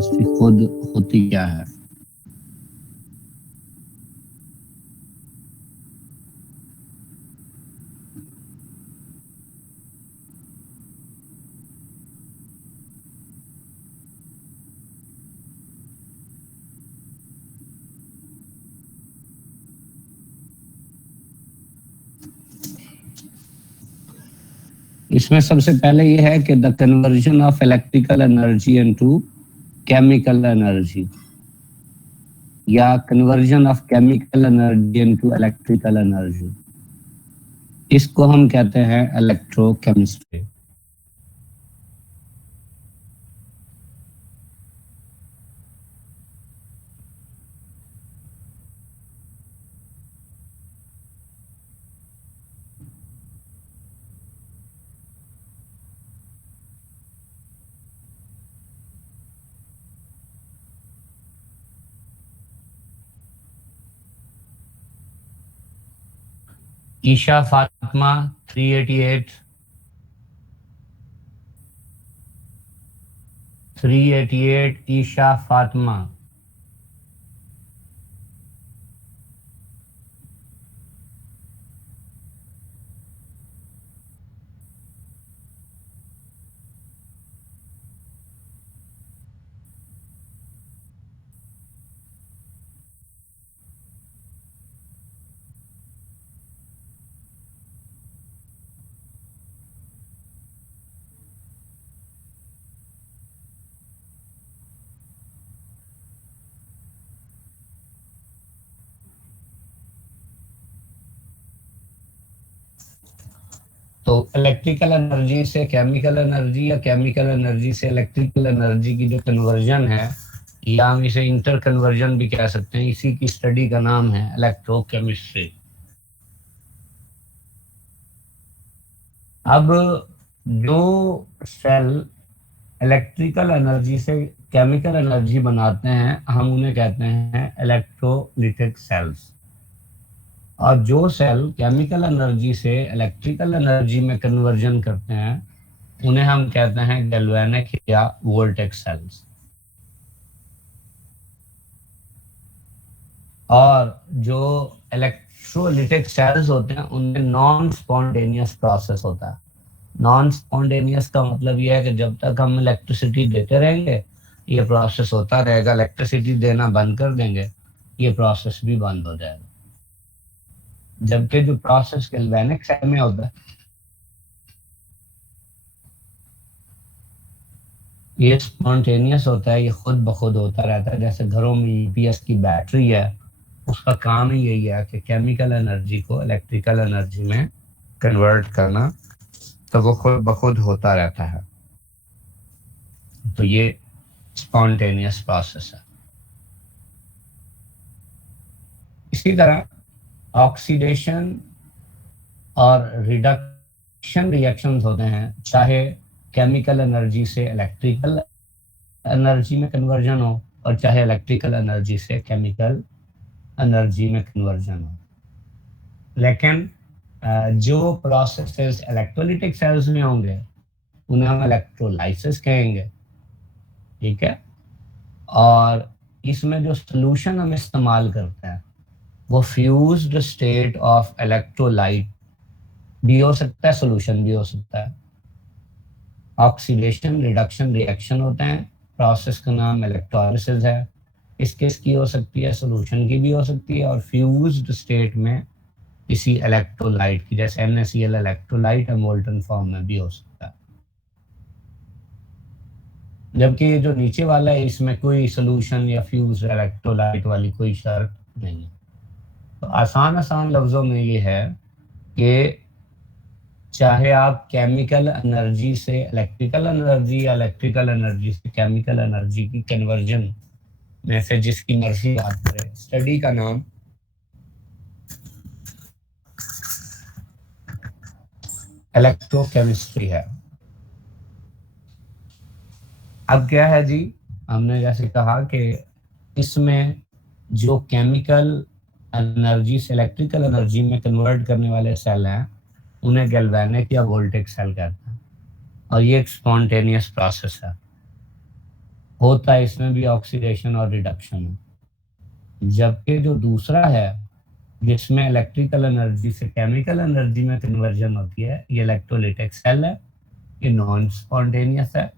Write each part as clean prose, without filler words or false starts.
Electrochemistry खुद होती क्या है? इसमें सबसे पहले ये है कि the conversion of electrical energy into chemical energy, या conversion of chemical energy into electrical energy, इसको हम कहते हैं इलेक्ट्रोकेमिस्ट्री। ईशा फातिमा 388 ईशा फातिमा। तो इलेक्ट्रिकल एनर्जी से केमिकल एनर्जी या केमिकल एनर्जी से इलेक्ट्रिकल एनर्जी की जो कन्वर्जन है, या हम इसे इंटर कन्वर्जन भी कह सकते हैं, इसी की स्टडी का नाम है इलेक्ट्रोकेमिस्ट्री। अब जो सेल इलेक्ट्रिकल एनर्जी से केमिकल एनर्जी बनाते हैं, हम उन्हें कहते हैं इलेक्ट्रोलिटिक सेल्स। और जो सेल केमिकल एनर्जी से इलेक्ट्रिकल एनर्जी में कन्वर्जन करते हैं, उन्हें हम कहते हैं गैल्वेनिक या वोल्टेक सेल्स। और जो इलेक्ट्रोलिटिक सेल्स होते हैं, उनमें नॉन स्पॉन्टेनियस प्रोसेस होता है। नॉन स्पॉन्टेनियस का मतलब यह है कि जब तक हम इलेक्ट्रिसिटी देते रहेंगे, ये प्रोसेस होता रहेगा। इलेक्ट्रिसिटी देना बंद कर देंगे, ये प्रोसेस भी बंद हो जाएगा। जबकि जो प्रोसेस गैल्वेनिक सेल में होता है, ये स्पॉन्टेनियस होता है, ये खुद ब खुद होता रहता है। जैसे घरों में यूपीएस की बैटरी है, उसका काम ही यही है कि केमिकल एनर्जी को इलेक्ट्रिकल एनर्जी में कन्वर्ट करना, तो वो खुद ब खुद होता रहता है। तो ये स्पॉन्टेनियस प्रोसेस है। इसी तरह ऑक्सीडेशन और रिडक्शन रिएक्शंस होते हैं, चाहे केमिकल एनर्जी से इलेक्ट्रिकल एनर्जी में कन्वर्जन हो और चाहे इलेक्ट्रिकल एनर्जी से केमिकल एनर्जी में कन्वर्जन हो। लेकिन जो प्रोसेसेस इलेक्ट्रोलिटिक सेल्स में होंगे, उन्हें हम इलेक्ट्रोलाइसिस कहेंगे, ठीक है। और इसमें जो सॉल्यूशन हम इस्तेमाल करते हैं, वो फ्यूज्ड स्टेट ऑफ इलेक्ट्रोलाइट भी हो सकता है, सॉल्यूशन भी हो सकता है। ऑक्सीडेशन रिडक्शन रिएक्शन होते हैं, प्रोसेस का नाम इलेक्ट्रोलिसिस है। इस केस की हो सकती है, सॉल्यूशन की भी हो सकती है, और फ्यूज्ड स्टेट में किसी इलेक्ट्रोलाइट की, जैसे NaCl इलेक्ट्रोलाइट मोल्टन फॉर्म में भी हो सकता है। जबकि ये जो नीचे वाला है, इसमें कोई सॉल्यूशन या फ्यूज इलेक्ट्रोलाइट वाली कोई शर्त नहीं है। तो आसान आसान लफ्जों में ये है कि चाहे आप केमिकल एनर्जी से इलेक्ट्रिकल एनर्जी या इलेक्ट्रिकल एनर्जी से केमिकल एनर्जी की कन्वर्जन में से जिसकी मर्जी बात करें, स्टडी का नाम इलेक्ट्रोकेमिस्ट्री है। अब क्या है जी, हमने जैसे कहा कि इसमें जो केमिकल एनर्जी से इलेक्ट्रिकल एनर्जी में कन्वर्ट करने वाले सेल हैं, उन्हें गैल्वेनिक या वोल्टेक सेल कहते हैं, और ये एक स्पॉन्टेनियस प्रोसेस है। होता है, इसमें भी ऑक्सीडेशन और रिडक्शन है। जबकि जो दूसरा है जिसमें इलेक्ट्रिकल एनर्जी से केमिकल एनर्जी में कन्वर्जन होती है, ये इलेक्ट्रोलिटिक सेल है, ये नॉन स्पॉन्टेनियस है।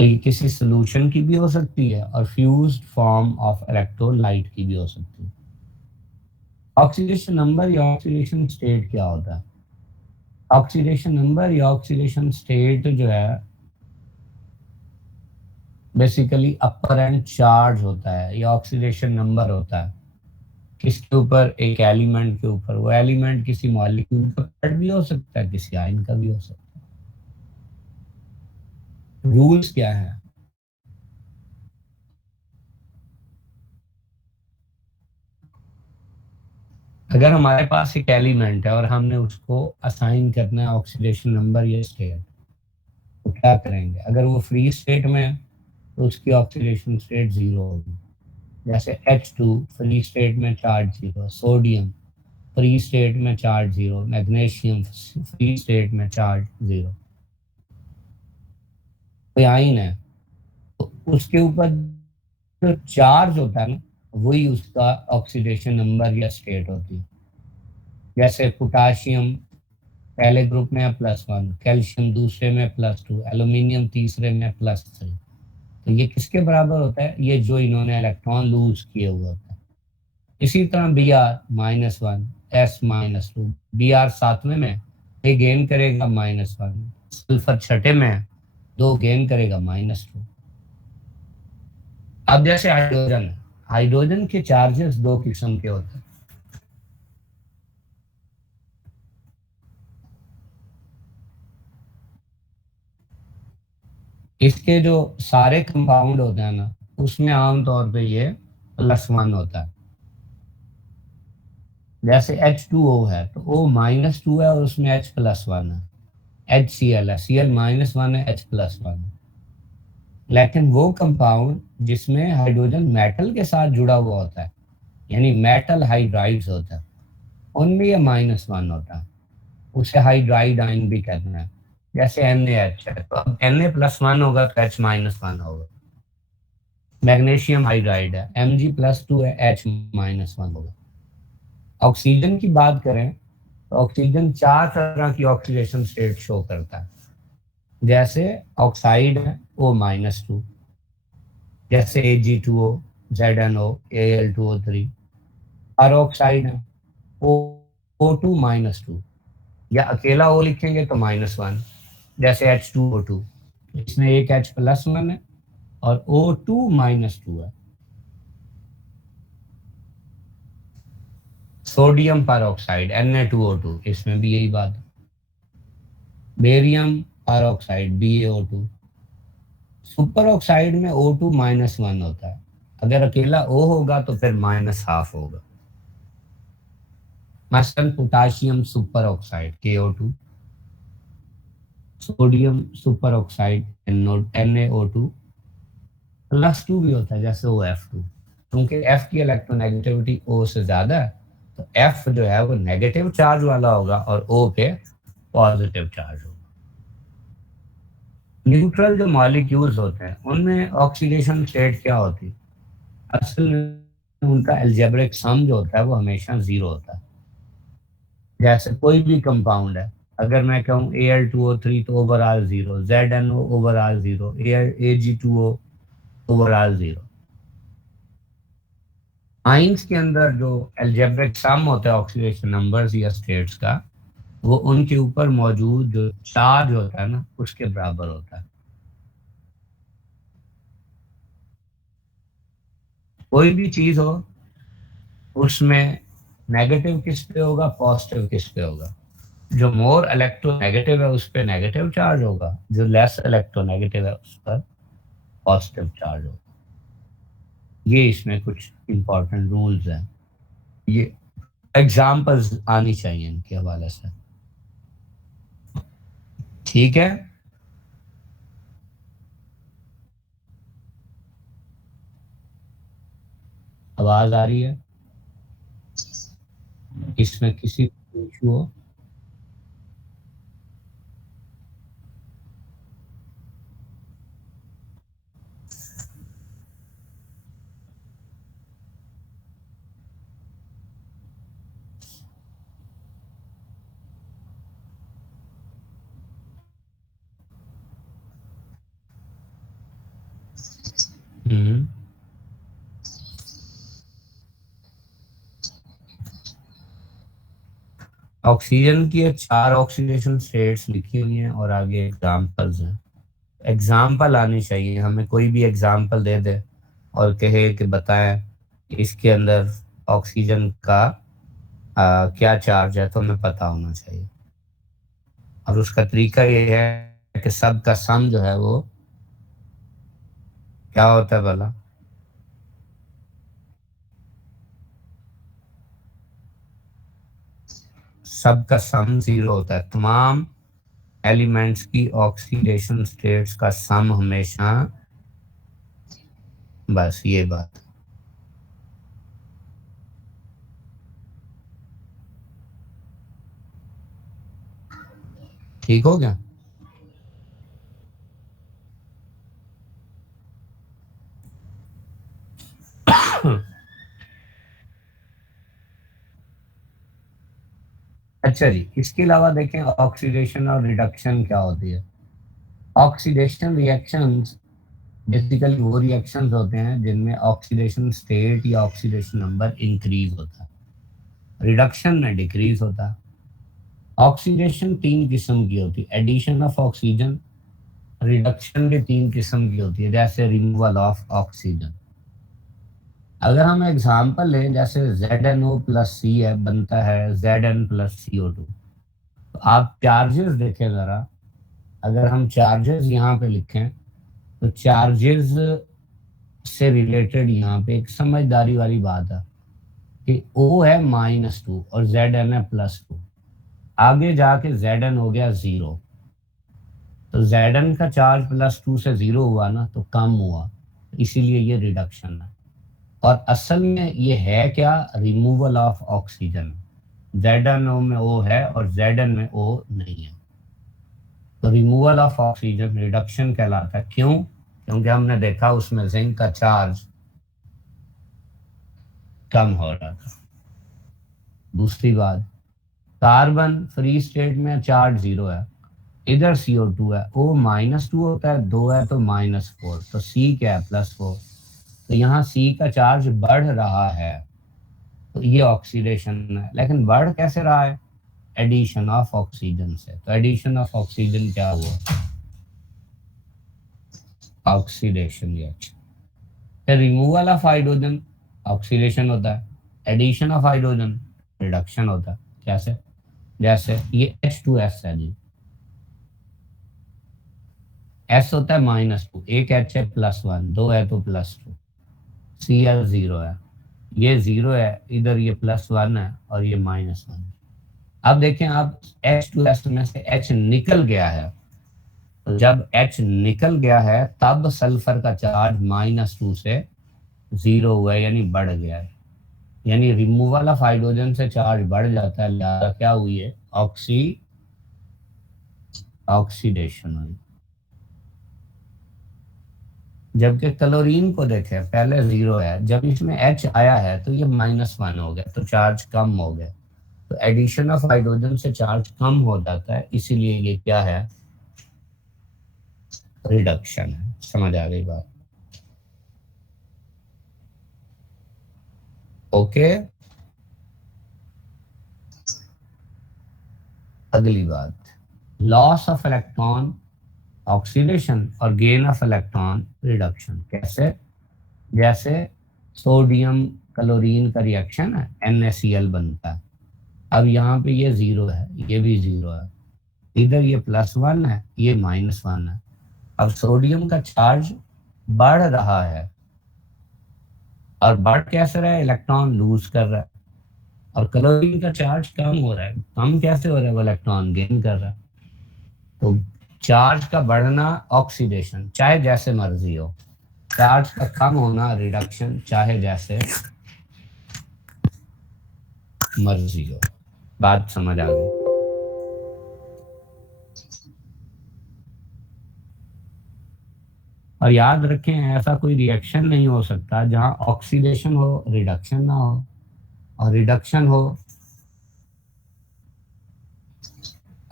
ये किसी सोल्यूशन की भी हो सकती है और फ्यूज्ड फॉर्म ऑफ इलेक्ट्रोलाइट की भी हो सकती है। ऑक्सीडेशन नंबर या ऑक्सीडेशन स्टेट क्या होता है? ऑक्सीडेशन नंबर या ऑक्सीडेशन स्टेट जो है बेसिकली अपर एंड चार्ज होता है, या ऑक्सीडेशन नंबर होता है किसके ऊपर? एक एलिमेंट के ऊपर। वो एलिमेंट किसी मॉलिक्यूल का भी हो सकता है, किसी आयन का भी हो सकता है। रूल्स क्या है? अगर हमारे पास एक एलिमेंट है और हमने उसको असाइन करना है ऑक्सीडेशन नंबर या स्टेट, तो क्या करेंगे? अगर वो फ्री स्टेट में है तो उसकी ऑक्सीडेशन स्टेट जीरो होगी। जैसे H2 फ्री स्टेट में charge zero, sodium free state में charge zero, magnesium free state में चार्ज जीरो। कोई आयन है तो उसके ऊपर जो चार्ज होता है ना, वही उसका ऑक्सीडेशन नंबर या स्टेट होती है। जैसे पोटाशियम पहले ग्रुप में है +1, कैल्शियम दूसरे में +2, एल्यूमिनियम तीसरे में +3। तो ये किसके बराबर होता है? ये जो इन्होंने इलेक्ट्रॉन लूज किए हुए होता है। इसी तरह Br-1, S-2, Br सातवें में ये गेन करेगा -1, सल्फर छठे में 2 गेन करेगा -2। अब जैसे हाइड्रोजन है, हाइड्रोजन के चार्जेस दो किस्म के होते हैं। इसके जो सारे कंपाउंड होते हैं ना, उसमें आमतौर पे ये +1 होता है। जैसे H2O है तो O-2 है और उसमें H+1 है। HCl है, Cl-1 है, H+1 है। लेकिन वो कंपाउंड जिसमें हाइड्रोजन मेटल के साथ जुड़ा हुआ होता है, यानी मेटल हाइड्राइड्स होता है, उनमें ये -1 होता है। उसे हाइड्राइड आयन भी कहते हैं। जैसे NaH है तो अब Na+1 होगा तो H-1 होगा। मैग्नीशियम हाइड्राइड है, Mg+2 है, H-1 होगा। ऑक्सीजन की बात करें तो ऑक्सीजन 4 तरह की ऑक्सीडेशन स्टेट शो करता है। जैसे ऑक्साइड है O-2, जैसे Ag2O, ZnO, Al2O3। और ऑक्साइड है O2-2, या अकेला O लिखेंगे तो -1, जैसे H2O2, इसमें एक H+1 है और O2-2 है। सोडियम पर ऑक्साइड Na2O2, इसमें भी यही बात है। बेरियम पर ऑक्साइड BaO2। सुपर ऑक्साइड में O2-1 होता है। अगर अकेला O होगा तो फिर -½ होगा। मसलन potassium super oxide KO2, sodium super oxide NaO2, +2 भी होता है जैसे OF2। क्योंकि F की इलेक्ट्रोनेगेटिविटी O से ज्यादा है तो F जो है वो नेगेटिव चार्ज वाला होगा और O पे पॉजिटिव चार्ज होगा। न्यूट्रल जो मॉलिक्यूल्स होते हैं उनमें ऑक्सीडेशन स्टेट क्या होती है? असल में उनका एल्जेब्रिक सम जो होता है वो हमेशा जीरो होता है। जैसे कोई भी कंपाउंड है, अगर मैं कहूँ Al2O3 तो overall zero, ZnO overall zero, Ag2O overall zero. Ions के अंदर जो एल्जेब्रिक सम होता है ऑक्सीडेशन नंबर्स या स्टेट्स का, वो उनके ऊपर मौजूद जो चार्ज होता है ना उसके बराबर होता है। कोई भी चीज हो उसमें नेगेटिव किस पे होगा, पॉजिटिव किस पे होगा? जो मोर इलेक्ट्रोनेगेटिव है उस पे नेगेटिव चार्ज होगा, जो लेस इलेक्ट्रोनेगेटिव है उस पर पॉजिटिव चार्ज होगा। ये इसमें कुछ इंपॉर्टेंट रूल्स हैं। ये एग्जांपल्स आनी चाहिए इनके हवाले से। ठीक है। आवाज आ रही है? इसमें किसी इशू हो? हम्म। ऑक्सीजन की ये 4 ऑक्सीडेशन स्टेट्स लिखी हुई हैं और आगे एग्जाम्पल्स हैं। एग्जाम्पल आनी चाहिए, हमें कोई भी एग्जाम्पल दे दे और कहे कि बताएं इसके अंदर ऑक्सीजन का क्या चार्ज है, तो हमें पता होना चाहिए। और उसका तरीका ये है कि सब का सम जो है वो क्या होता है भला? सब का सम 0 होता है। तमाम एलिमेंट्स की ऑक्सीडेशन स्टेट्स का सम हमेशा, बस ये बात। ठीक हो गया? अच्छा जी, इसके अलावा देखें ऑक्सीडेशन और रिडक्शन क्या होती है। ऑक्सीडेशन रिएक्शंस बेसिकली वो रिएक्शंस होते हैं जिनमें ऑक्सीडेशन स्टेट या ऑक्सीडेशन नंबर इंक्रीज होता है, रिडक्शन में डिक्रीज होता है। ऑक्सीडेशन 3 किस्म की होती है, एडिशन ऑफ ऑक्सीजन। रिडक्शन भी 3 किस्म की होती है, जैसे रिमूवल ऑफ ऑक्सीजन। अगर हम एग्जांपल लें, जैसे ZnO प्लस सी है, बनता है Zn प्लस CO2। तो आप चार्जेस देखें जरा, अगर हम चार्जेस यहाँ पे लिखें तो चार्जेस से रिलेटेड यहाँ पे एक समझदारी वाली बात है कि O है -2 और Zn है +2। आगे जाके Zn हो गया 0, तो Zn का चार्ज +2 से 0 हुआ ना, तो कम हुआ, इसीलिए ये रिडक्शन है। और असल में ये है क्या? Removal of oxygen. Zn में O है और Zn में O नहीं है, तो रिमूवल ऑफ ऑक्सीजन रिडक्शन कहलाता है। क्यों? क्योंकि हमने देखा उसमें जिंक का चार्ज कम हो रहा था। दूसरी बात, कार्बन फ्री स्टेट में चार्ज 0 है, इधर CO2 है, O -2 होता है, 2 है तो -4, तो C क्या है? +4। तो यहाँ C का चार्ज बढ़ रहा है, तो ये ऑक्सीडेशन है। लेकिन बढ़ कैसे रहा है? एडिशन ऑफ ऑक्सीजन से। तो एडिशन ऑफ ऑक्सीजन क्या हुआ? Oxidation reaction. फिर रिमूवल ऑफ हाइड्रोजन, ऑक्सीडेशन होता है। एडिशन ऑफ हाइड्रोजन, रिडक्शन होता है। कैसे? जैसे ये H2S है जी, S होता है -2, एक H है +1, 2 है तो +2, Cl 0 है, ये 0 है, इधर ये +1 है और ये -1। अब देखें आप, H2S में से H निकल गया है, तो जब H निकल गया है तब सल्फर का चार्ज -2 से 0 हुआ है, यानी बढ़ गया है। यानी रिमूवल ऑफ हाइड्रोजन से चार्ज बढ़ जाता है, लिहाजा क्या हुई है? ऑक्सीडेशन हुई। जबकि क्लोरीन को देखें, पहले 0 है, जब इसमें H आया है तो ये -1 हो गया, तो चार्ज कम हो गया। तो एडिशन ऑफ हाइड्रोजन से चार्ज कम हो जाता है, इसीलिए ये क्या है? रिडक्शन है। समझ आ गई बात? ओके। अगली बात, लॉस ऑफ इलेक्ट्रॉन ऑक्सीडेशन और गेन ऑफ इलेक्ट्रॉन रिडक्शन। कैसे? जैसे सोडियम क्लोरीन का रिएक्शन है, NaCl बनता है। अब यहाँ पे ये 0 है, ये भी 0 है, इधर ये +1 है, ये -1 है। अब सोडियम का चार्ज बढ़ रहा है, और बढ़ कैसे रहा है? इलेक्ट्रॉन लूज कर रहा है। और क्लोरीन का चार्ज कम हो रहा है, कम कैसे हो रहा है? वो इलेक्ट्रॉन गेन कर रहा है। तो चार्ज का बढ़ना ऑक्सीडेशन, चाहे जैसे मर्जी हो। चार्ज का कम होना रिडक्शन, चाहे जैसे मर्जी हो। बात समझ आ गई? और याद रखें, ऐसा कोई रिएक्शन नहीं हो सकता जहां ऑक्सीडेशन हो रिडक्शन ना हो, और रिडक्शन हो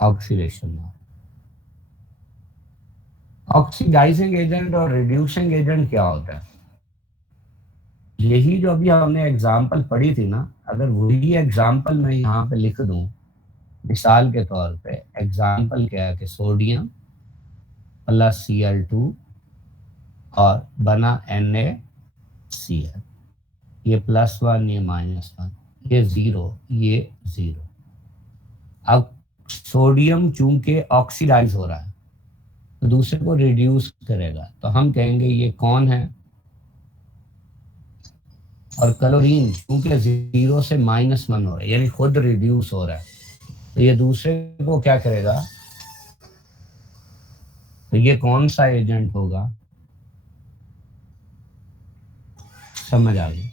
ऑक्सीडेशन ना हो। ऑक्सीडाइजिंग एजेंट और रिड्यूसिंग एजेंट क्या होता है? यही जो अभी हमने एग्जाम्पल पढ़ी थी ना, अगर वही एग्जाम्पल मैं यहाँ पे लिख दूं मिसाल के तौर पे, एग्जाम्पल क्या है कि सोडियम प्लस Cl2 और बना NaCl, ये +1 ये -1, ये 0 ये 0। अब सोडियम चूंकि ऑक्सीडाइज हो रहा है तो दूसरे को रिड्यूस करेगा, तो हम कहेंगे ये कौन है। और क्लोरीन चूंकि 0 से -1 हो रहा है, यानी खुद रिड्यूस हो रहा है, तो ये दूसरे को क्या करेगा, तो ये कौन सा एजेंट होगा, समझ आ गई।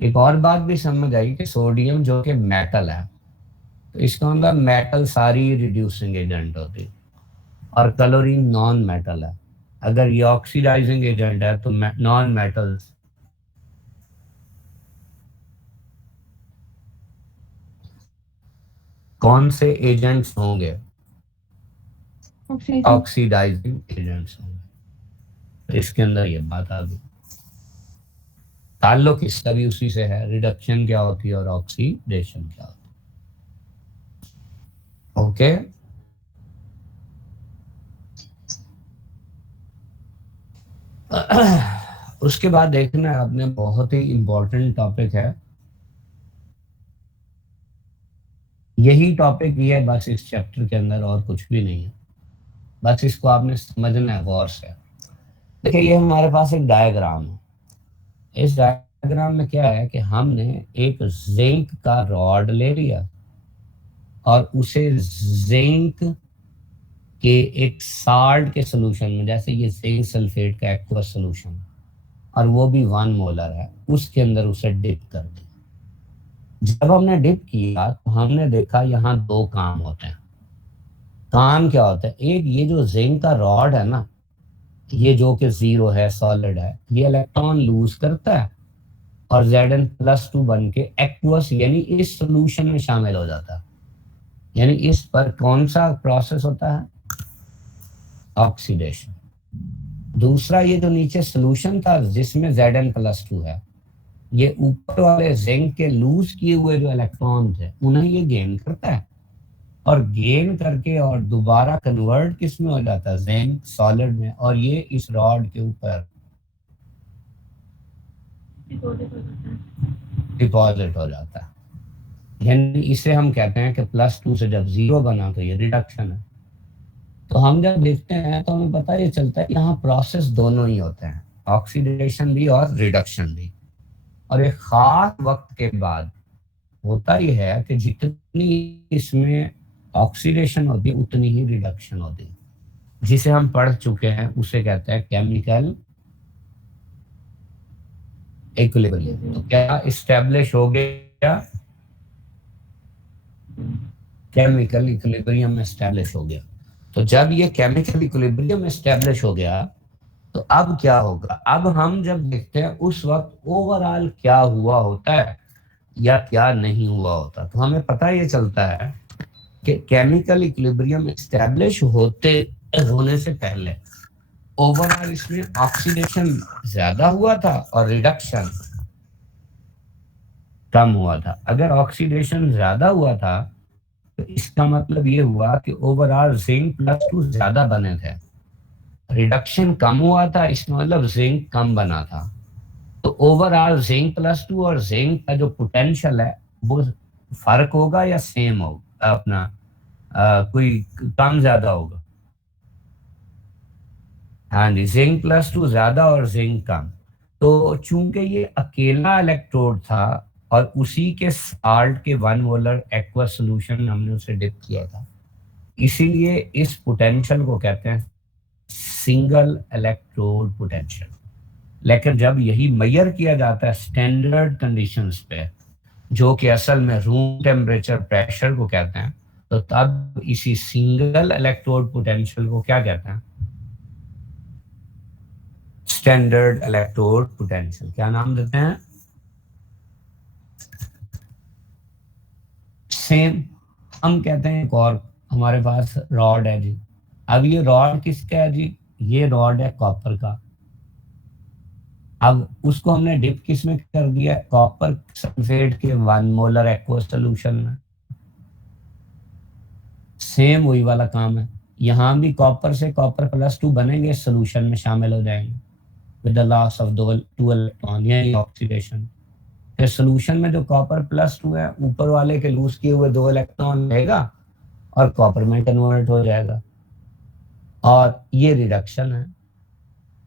एक और बात भी समझ आई कि सोडियम जो कि मेटल है, तो इसका मतलब मेटल सारी रिड्यूसिंग एजेंट होती है, और क्लोरीन नॉन मेटल है। अगर ये ऑक्सीडाइजिंग एजेंट है तो नॉन मेटल्स कौन से एजेंट्स होंगे, ऑक्सीडाइजिंग एजेंट्स होंगे। तो इसके अंदर ये बात आ गई, ताल्लुक इसका भी उसी से है, रिडक्शन क्या होती है और ऑक्सीडेशन क्या होती है। ओके, उसके बाद देखना है आपने, बहुत ही इंपॉर्टेंट टॉपिक है, यही टॉपिक ही है बस इस चैप्टर के अंदर, और कुछ भी नहीं है, बस इसको आपने समझना है गौर से। देखिए ये हमारे पास एक डायग्राम है, इस डायग्राम में क्या है कि हमने एक जिंक का रॉड ले लिया और उसे जिंक के एक साल्ट के सोल्यूशन में, जैसे ये जिंक सल्फेट का एक्वस सोल्यूशन, और वो भी 1 मोलर है, उसके अंदर उसे डिप कर दिया। जब हमने डिप किया तो हमने देखा यहाँ दो काम होते हैं। काम क्या होता है, एक ये जो जिंक का रॉड है ना, ये जो कि 0 है, सॉलिड है, ये इलेक्ट्रॉन लूज करता है और Zn+2 बन के एक्वस यानी इस सोल्यूशन में शामिल हो जाता है। यानी इस पर कौन सा प्रोसेस होता है, ऑक्सीडेशन। दूसरा ये जो नीचे सोल्यूशन था जिसमें Zn+2 है, ये ऊपर वाले जिंक के लूज किए हुए जो इलेक्ट्रॉन थे उन्हें ये गेन करता है, और गेन करके और दोबारा कन्वर्ट किस में हो जाता है, जिंक सॉलिड में, और ये इस रॉड के ऊपर डिपॉजिट हो जाता है। यानी इसे हम कहते हैं कि +2 से जब 0 बना तो ये रिडक्शन है। तो हम जब देखते हैं तो हमें पता ये चलता है यहाँ प्रोसेस दोनों ही होते हैं, ऑक्सीडेशन भी और रिडक्शन भी। और एक खास वक्त के बाद होता यह है कि जितनी इसमें ऑक्सीडेशन होती है उतनी ही रिडक्शन होती है, जिसे हम पढ़ चुके हैं, उसे कहते हैं केमिकल इक्विलिब्रियम। तो क्या इस्टेब्लिश हो गया, केमिकल इक्विलिब्रियम एस्टेब्लिश हो गया। तो जब ये केमिकल इक्विलिब्रियम एस्टेब्लिश हो गया तो अब क्या होगा, अब हम जब देखते हैं उस वक्त ओवरऑल क्या हुआ होता है या क्या नहीं हुआ होता, तो हमें पता ये चलता है कि केमिकल इक्विलिब्रियम एस्टेब्लिश होने से पहले ओवरऑल इसमें ऑक्सीडेशन ज्यादा हुआ था और रिडक्शन कम हुआ था। अगर ऑक्सीडेशन ज्यादा हुआ था तो इसका मतलब ये हुआ कि ओवरऑल Zn+2 ज्यादा बने थे, रिडक्शन कम हुआ था, इसका मतलब जिंक कम बना था। तो ओवरऑल Zn+2 और जिंक का जो पोटेंशियल है वो फर्क होगा या सेम होगा, अपना कोई कम ज्यादा होगा। हाँ जी, Zn+2 ज्यादा और जिंक कम। तो चूंकि ये अकेला इलेक्ट्रोड था और उसी के साल्ट के 1 मोलर एक्वस सोल्यूशन हमने उसे डिप किया था, इसीलिए इस पोटेंशियल को कहते हैं सिंगल इलेक्ट्रोड पोटेंशियल। लेकिन जब यही मेजर किया जाता है स्टैंडर्ड कंडीशंस पे, जो कि असल में रूम टेम्परेचर प्रेशर को कहते हैं, तो तब इसी सिंगल इलेक्ट्रोड पोटेंशियल को क्या कहते हैं, स्टैंडर्ड इलेक्ट्रोड पोटेंशियल। क्या नाम देते हैं, सेम। हम कहते हैं एक और हमारे पास रॉड है जी, अब ये रॉड किसका है जी, ये रॉड है कॉपर का, अब उसको हमने डिप किस में कर दिया, कॉपर सल्फेट के 1 मोलर एक्वस सोल्यूशन में। सेम वही वाला काम है, यहाँ भी कॉपर से कॉपर +2 बनेंगे, सोल्यूशन में शामिल हो जाएंगे with the loss of 2 electron, यानी ऑक्सीडेशन। फिर सोल्यूशन में जो कॉपर +2 है, ऊपर वाले के लूज किए हुए 2 इलेक्ट्रॉन रहेगा और कॉपर में कन्वर्ट हो जाएगा, और ये रिडक्शन है।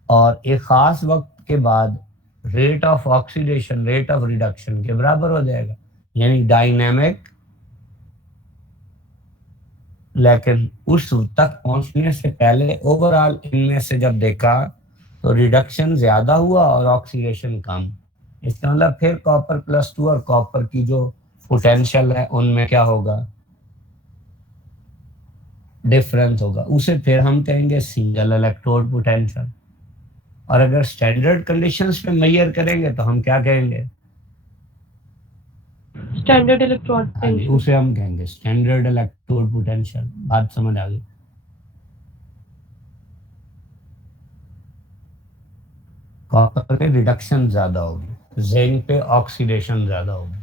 और एक खास वक्त के बाद rate of oxidation rate of reduction के बराबर हो जाएगा, यानी डायनेमिक। लेकिन उस तक पहुंचने से पहले ओवरऑल इनमें से जब देखा तो रिडक्शन ज्यादा हुआ और ऑक्सीडेशन कम। इसका मतलब फिर कॉपर +2 और कॉपर की जो पोटेंशियल है उनमें क्या होगा, डिफरेंस होगा, उसे फिर हम कहेंगे सिंगल इलेक्ट्रोड पोटेंशियल। और अगर स्टैंडर्ड कंडीशंस में मेजर करेंगे तो हम क्या कहेंगे, स्टैंडर्ड इलेक्ट्रोड हाँ जी, पोटेंशियल। उसे हम कहेंगे स्टैंडर्ड इलेक्ट्रोड पोटेंशियल। बात समझ आ गई। कॉपर पे रिडक्शन ज्यादा होगी, जिंक पे ऑक्सीडेशन ज्यादा होगी।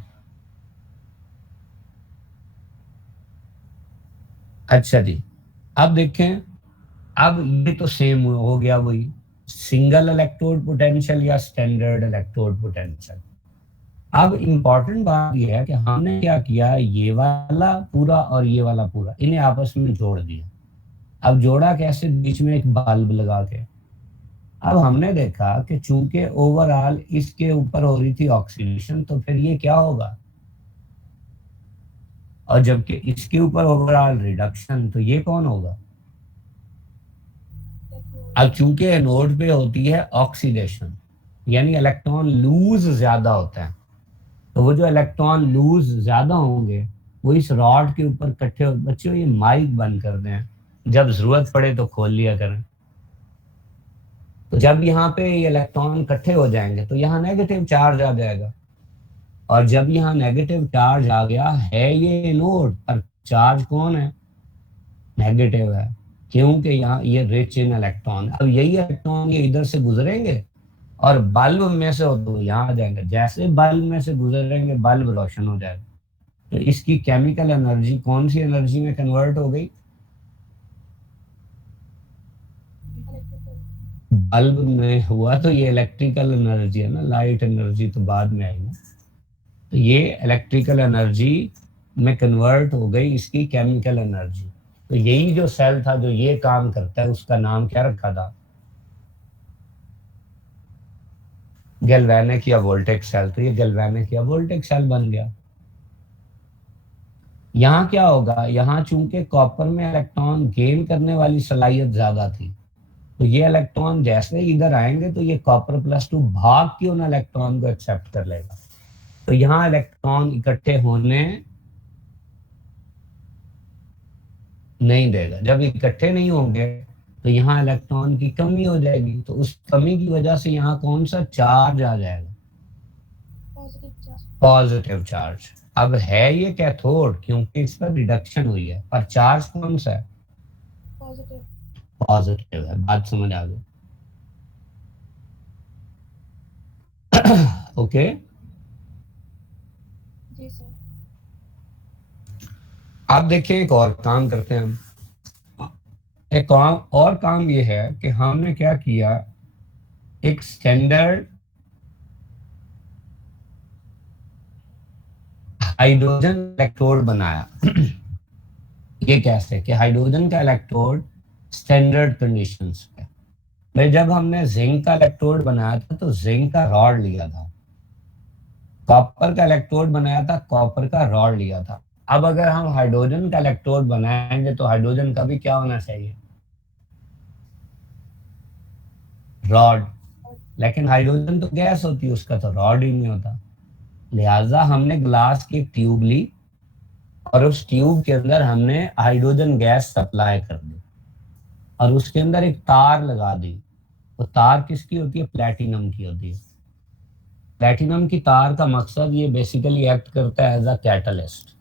अच्छा जी, अब देखें, अब ये तो सेम हो गया वही सिंगल इलेक्ट्रोड पोटेंशियल या स्टैंडर्ड इलेक्ट्रोड पोटेंशियल। अब इंपॉर्टेंट बात यह है कि हमने क्या किया, ये वाला पूरा और ये वाला पूरा इन्हें आपस में जोड़ दिया। अब जोड़ा कैसे, बीच में एक बल्ब लगा के। अब हमने देखा कि चूंकि ओवरऑल इसके ऊपर हो रही थी ऑक्सीडेशन, तो फिर ये क्या होगा, और जबकि इसके ऊपर ओवरऑल रिडक्शन, तो ये कौन होगा। अब चूंकि एनोड पे होती है ऑक्सीडेशन, यानी इलेक्ट्रॉन लूज ज्यादा होता है, तो वो जो इलेक्ट्रॉन लूज ज्यादा होंगे वो इस रॉड के ऊपर इकट्ठे हो। बच्चों ये माइक बंद कर दें, जब जरूरत पड़े तो खोल लिया करें। तो जब यहाँ पे ये इलेक्ट्रॉन इकट्ठे हो जाएंगे तो यहाँ नेगेटिव चार्ज आ जाएगा, और जब यहाँ नेगेटिव चार्ज आ गया है, ये एनोड पर चार्ज कौन है, नेगेटिव है, क्योंकि यहाँ ये रिच इन इलेक्ट्रॉन। अब यही इलेक्ट्रॉन ये इधर से गुजरेंगे और बल्ब में से तो यहाँ आ जाएंगे, जैसे बल्ब में से गुजरेंगे बल्ब रोशन हो जाएगा। तो इसकी केमिकल एनर्जी कौन सी एनर्जी में कन्वर्ट हो गई, बल्ब में हुआ तो ये इलेक्ट्रिकल एनर्जी है ना, लाइट एनर्जी तो बाद में आई ना। तो ये इलेक्ट्रिकल एनर्जी में कन्वर्ट हो गई इसकी केमिकल एनर्जी। तो यही जो सेल था जो ये काम करता है, उसका नाम क्या रखा था, गैल्वेनिक या वोल्टेक सेल। तो ये गैल्वेनिक या वोल्टेक सेल बन गया। यहाँ क्या होगा, यहाँ चूंकि कॉपर में इलेक्ट्रॉन गेन करने वाली सलाहियत ज्यादा थी, तो ये इलेक्ट्रॉन जैसे इधर आएंगे तो ये कॉपर +2 भाग के उन इलेक्ट्रॉन को एक्सेप्ट कर लेगा। तो यहाँ इलेक्ट्रॉन इकट्ठे होने नहीं देगा। जब इकट्ठे नहीं होंगे तो यहाँ इलेक्ट्रॉन की कमी हो जाएगी, तो उस कमी की वजह से यहाँ कौन सा चार्ज आ जाएगा, पॉजिटिव चार्ज। अब है ये कैथोड क्योंकि इस पर रिडक्शन हुई है, पर चार्ज कौन सा है, पॉजिटिव है। बात समझ आ गई। ओके, जी सर। आप देखिए एक और काम करते हैं हम। एक और काम ये है कि हमने क्या किया, एक स्टैंडर्ड हाइड्रोजन इलेक्ट्रोड बनाया। ये कैसे कि हाइड्रोजन का इलेक्ट्रोड स्टैंडर्ड कंडीशंस पे। भाई जब हमने जिंक का इलेक्ट्रोड बनाया था तो जिंक का रॉड लिया था, कॉपर का इलेक्ट्रोड बनाया था, कॉपर का रॉड लिया था। अब अगर हम हाइड्रोजन का इलेक्ट्रोड बनाएंगे तो हाइड्रोजन का भी क्या होना चाहिए, रॉड। लेकिन हाइड्रोजन तो गैस होती है, उसका तो रॉड ही नहीं होता। लिहाजा हमने ग्लास की ट्यूब ली और उस ट्यूब के अंदर हमने हाइड्रोजन गैस सप्लाई कर दी और उसके अंदर एक तार लगा दी। तो तार किसकी होती है, प्लेटिनम की होती है। प्लेटिनम की तार का मकसद ये बेसिकली एक्ट करता है एज अ कैटलिस्ट।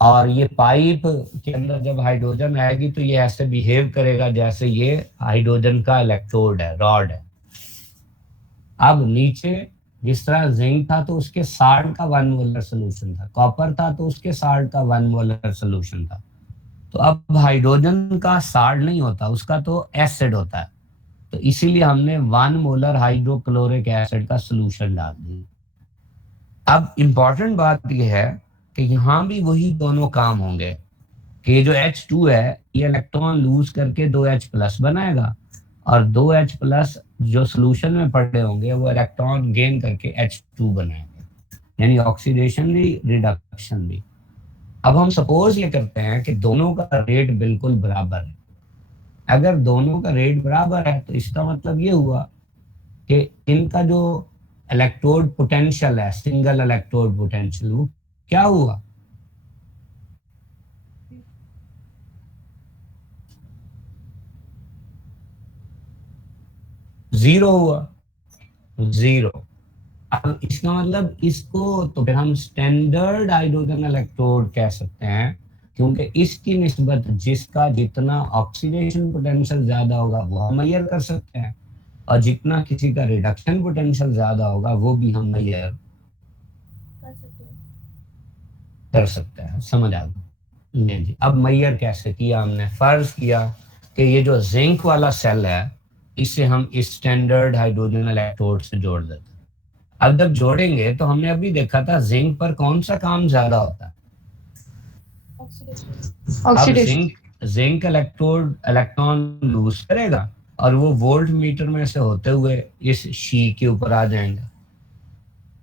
और ये पाइप के अंदर जब हाइड्रोजन आएगी तो ये ऐसे बिहेव करेगा जैसे ये हाइड्रोजन का इलेक्ट्रोड है, रॉड है। अब नीचे जिस तरह जिंक था तो उसके साल्ट का 1 मोलर सोल्यूशन था, कॉपर था तो उसके साल्ट का 1 मोलर सोल्यूशन था। तो अब हाइड्रोजन का साल्ट नहीं होता, उसका तो एसिड होता है, तो इसीलिए हमने 1 मोलर हाइड्रोक्लोरिक एसिड का सोल्यूशन डाल दिया। अब इंपॉर्टेंट बात यह है कि यहाँ भी वही दोनों काम होंगे कि ये जो H2 है ये इलेक्ट्रॉन लूज करके 2H प्लस बनाएगा, और 2H प्लस जो सोल्यूशन में पड़े होंगे वो इलेक्ट्रॉन गेन करके H2 बनाएंगे, यानी ऑक्सीडेशन भी रिडक्शन भी। अब हम सपोज ये करते हैं कि दोनों का रेट बिल्कुल बराबर है। अगर दोनों का रेट बराबर है तो इसका मतलब ये हुआ कि इनका जो इलेक्ट्रोड पोटेंशियल है, सिंगल इलेक्ट्रोड पोटेंशियल, वो क्या हुआ, जीरो हुआ, जीरो। अब इसका मतलब इसको तो फिर हम स्टैंडर्ड हाइड्रोजन इलेक्ट्रोड कह सकते हैं, क्योंकि इसकी निस्बत जिसका जितना ऑक्सीडेशन पोटेंशियल ज्यादा होगा वो हम मेजर कर सकते हैं, और जितना किसी का रिडक्शन पोटेंशियल ज्यादा होगा वो भी हम मेजर कर सकते हैं। समझ आ गया जी। अब मेजर कैसे किया हमने, फर्ज किया कि ये जो जिंक वाला सेल है इसे हम स्टैंडर्ड हाइड्रोजन इलेक्ट्रोड से जोड़ देते हैं। अब जब जोड़ेंगे तो हमने अभी देखा था जिंक पर कौन सा काम ज्यादा होता है, अब oxidation. Zinc electrode electron lose करेगा और वो वोल्ट मीटर में से होते हुए इस शी के ऊपर आ जाएंगे।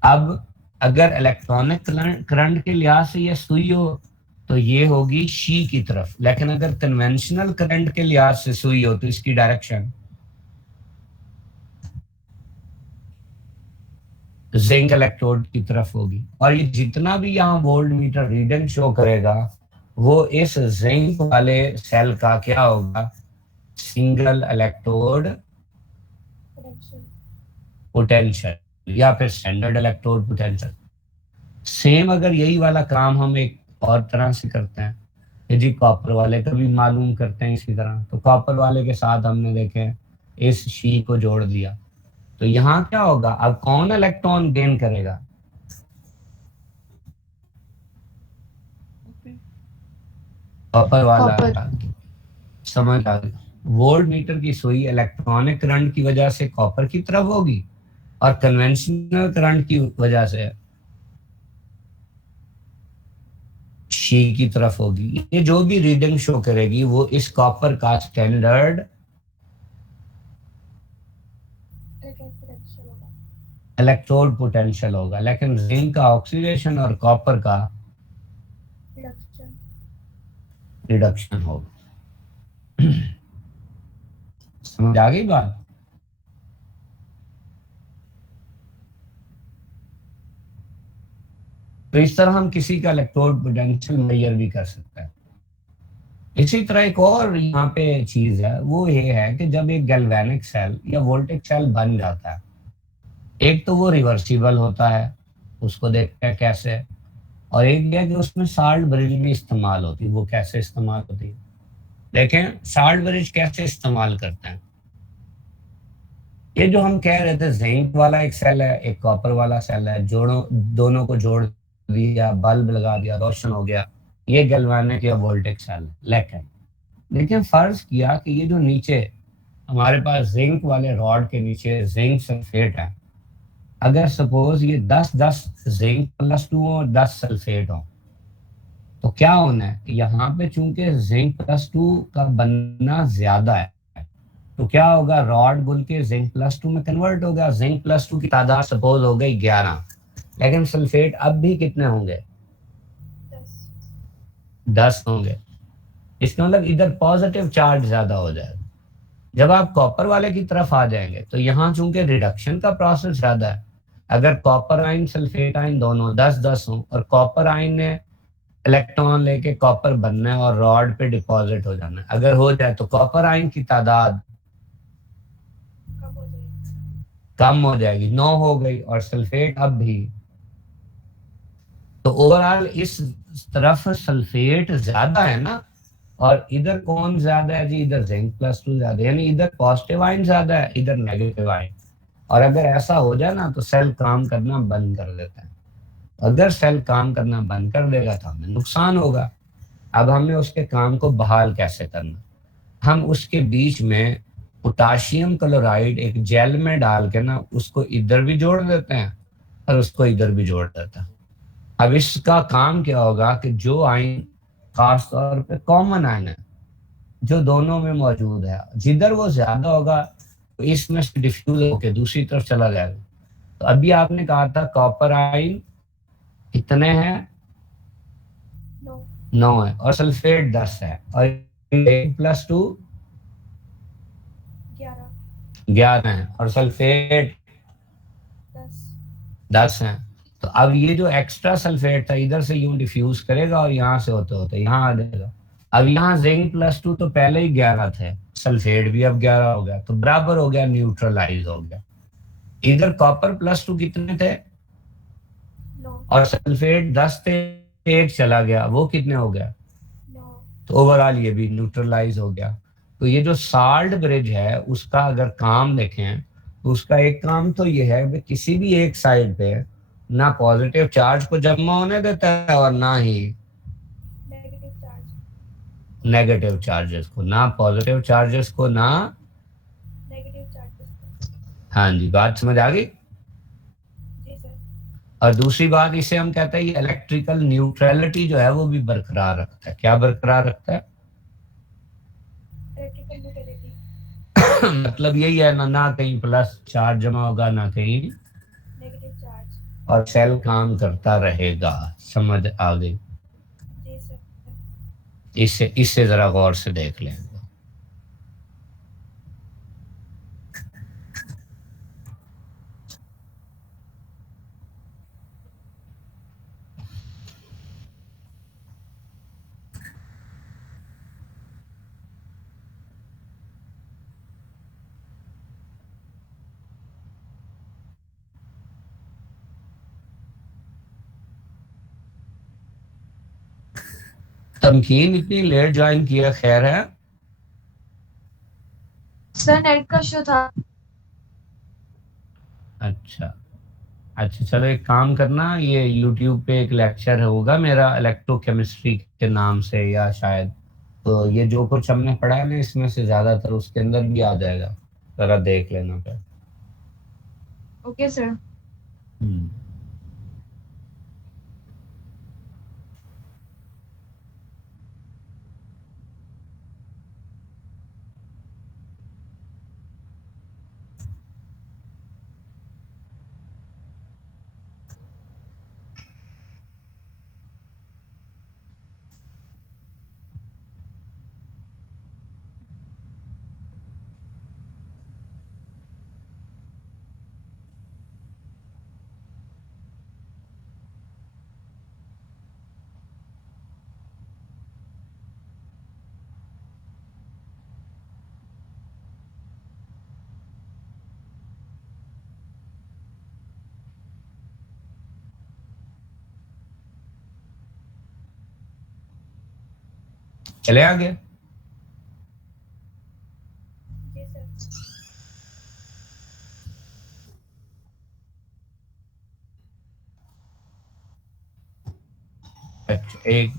अब अगर इलेक्ट्रॉनिक करंट के लिहाज से ये सुई हो तो ये होगी शी की तरफ, लेकिन अगर कन्वेंशनल करंट के लिहाज से सुई हो तो इसकी डायरेक्शन जिंक इलेक्ट्रोड की तरफ होगी, और ये जितना भी यहाँ वोल्ट मीटर रीडिंग शो करेगा वो इस जिंक वाले सेल का क्या होगा, सिंगल इलेक्ट्रोड पोटेंशियल या फिर स्टैंडर्ड इलेक्ट्रोड पोटेंशियल। सेम अगर यही वाला काम हम एक और तरह से करते हैं, ये जी कॉपर वाले का भी मालूम करते हैं इसी तरह, तो कॉपर वाले के साथ हमने देखे इस शी को जोड़ दिया, तो यहाँ क्या होगा, अब कौन इलेक्ट्रॉन गेन करेगा, कॉपर वाला। समझ आ गया, वोल्ट मीटर की सुई इलेक्ट्रॉनिक करंट की वजह से कॉपर की तरफ होगी और कन्वेंशनल करंट की वजह से शी की तरफ होगी। ये जो भी रीडिंग शो करेगी वो इस कॉपर का स्टैंडर्ड इलेक्ट्रोड पोटेंशियल होगा, लेकिन जिंक का ऑक्सीडेशन और कॉपर का रिडक्शन होगा। समझ आ गई बात। तो इस तरह हम किसी का इलेक्ट्रोड पोटेंशियल मेजर भी कर सकते हैं। इसी तरह एक और यहाँ पे चीज है, वो ये है कि जब एक गैल्वेनिक सेल या वोल्टेज सेल बन जाता है, एक तो वो रिवर्सिबल होता है, उसको देखते हैं कैसे, और एक है कि उसमें साल्ट ब्रिज भी इस्तेमाल होती है, वो कैसे इस्तेमाल होती है। देखें साल्ट ब्रिज कैसे इस्तेमाल करते हैं। ये जो हम कह रहे थे जिंक वाला एक सेल है, एक कॉपर वाला सेल है, जोड़ो दोनों को जोड़ दिया, बल्ब लगा दिया, रोशन हो गया, ये गैल्वेनिक या वोल्टेज सेल है। लेकिन लेकिन फर्ज किया कि ये जो नीचे हमारे पास जिंक वाले रॉड के नीचे जिंक सल्फेट है, अगर सपोज ये 10 जिंक प्लस 2 और 10 सल्फेट हो, तो क्या होना है, यहाँ पे चूंकि जिंक प्लस 2 का बनना ज्यादा है तो क्या होगा, रॉड बुल के जिंक प्लस 2 में कन्वर्ट होगा। जिंक प्लस 2 की तादाद सपोज हो गई 11, लेकिन सल्फेट अब भी कितने होंगे, 10 होंगे। इसका मतलब इधर पॉजिटिव चार्ज ज्यादा हो जाएगा। जब आप कॉपर वाले की तरफ आ जाएंगे तो यहाँ चूंकि रिडक्शन का प्रोसेस ज्यादा है, अगर कॉपर आयन सल्फेट आयन दोनों 10-10 हो और कॉपर आयन ने इलेक्ट्रॉन लेके कॉपर बनना है और रॉड पे डिपॉजिट हो जाना है, अगर हो जाए तो कॉपर आयन की तादाद कम हो जाएगी, 9 हो गई, और सल्फेट अब भी। तो ओवरऑल इस तरफ सल्फेट ज्यादा है ना, और इधर कौन ज्यादा है जी, इधर जिंक प्लस 2 ज्यादा है, यानी इधर पॉजिटिव आयन ज्यादा है, इधर नेगेटिव आयन। और अगर ऐसा हो जाए ना तो सेल काम करना बंद कर देता है। अगर सेल काम करना बंद कर देगा तो हमें नुकसान होगा। अब हमें उसके काम को बहाल कैसे करना? हम उसके बीच में पोटाशियम क्लोराइड एक जेल में डाल के ना उसको इधर भी जोड़ देते हैं और उसको इधर भी जोड़ देते हैं। अब इसका काम क्या होगा कि जो आयन खास तौर पे कॉमन आयन है जो दोनों में मौजूद है, जिधर वो ज्यादा होगा तो इसमें से डिफ्यूज होकर दूसरी तरफ चला जाएगा। तो अभी आपने कहा था कॉपर आयन कितने हैं? 9। 9 है और सल्फेट 10 है और 8+2 11। 11 है और सल्फेट 10। 10 है। तो अब ये जो एक्स्ट्रा सल्फेट था इधर से यूं डिफ्यूज करेगा और यहाँ से होते होते यहाँ आ जाएगा। अब यहाँ जिंक+2 तो पहले ही 11 थे, सल्फेट भी अब 11 हो गया तो बराबर हो गया, न्यूट्रलाइज हो गया। इधर कॉपर+2 कितने थे 9। और सल्फेट 10 थे, एक चला गया, वो कितने हो गया? 9। तो ओवरऑल ये भी न्यूट्रलाइज हो गया। तो ये जो साल्ट ब्रिज है उसका अगर काम देखें तो उसका एक काम तो ये है कि किसी भी एक साइड पे ना पॉजिटिव चार्ज को जमा होने देता है और ना ही नेगेटिव चार्ज। नेगेटिव चार्जेस को, ना पॉजिटिव चार्जेस को ना। नेगेटिव चार्जेस को। हाँ जी, बात समझ आ गई। जी सर। और दूसरी बात इसे हम कहते हैं ये इलेक्ट्रिकल न्यूट्रलिटी जो है वो भी बरकरार रखता है। क्या बरकरार रखता है? Electrical neutrality. मतलब यही है ना, ना कहीं प्लस चार्ज जमा होगा ना कहीं, नेगेटिव चार्ज। और सेल काम करता रहेगा। समझ आ गई? जी सर। इससे इससे जरा गौर से देख लें। तमकीन इतनी लेट ज्वाइन किया, खैर है? सर नेट का इशू था। अच्छा। अच्छा चलो एक काम करना, ये यूट्यूब पे एक लेक्चर होगा मेरा इलेक्ट्रोकेमिस्ट्री के नाम से या शायद, तो ये जो कुछ हमने पढ़ा है ना इसमें से ज्यादातर उसके अंदर भी आ जाएगा, जरा देख लेना फिर। Okay sir. हम्म। चले आगे। जी सर। अच्छा एक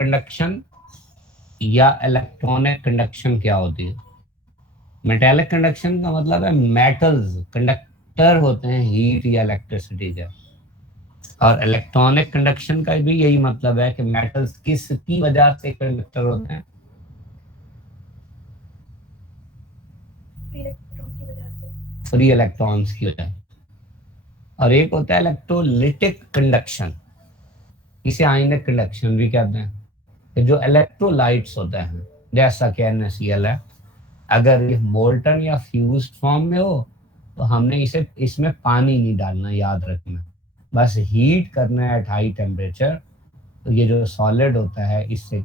कंडक्शन या इलेक्ट्रॉनिक कंडक्शन क्या होती है? मेटेलिक कंडक्शन का मतलब है मेटल्स कंडक्टर होते हैं हीट या इलेक्ट्रिसिटी के, और इलेक्ट्रॉनिक कंडक्शन का भी यही मतलब है कि मेटल्स किसकी वजह से कंडक्टर होते हैं? इलेक्ट्रॉन की वजह से। फ्री इलेक्ट्रॉन्स की वजह। और एक होता है इलेक्ट्रोलिटिक कंडक्शन, इसे आयनिक कंडक्शन भी कहते हैं, कि जो इलेक्ट्रोलाइट्स होते हैं जैसा कि NaCl है, अगर ये मोल्टन या फ्यूज्ड फॉर्म में हो तो हमने इसे इसमें पानी नहीं डालना, याद रखना, बस हीट करना है एट हाई टेम्परेचर। तो ये जो सॉलिड होता है इससे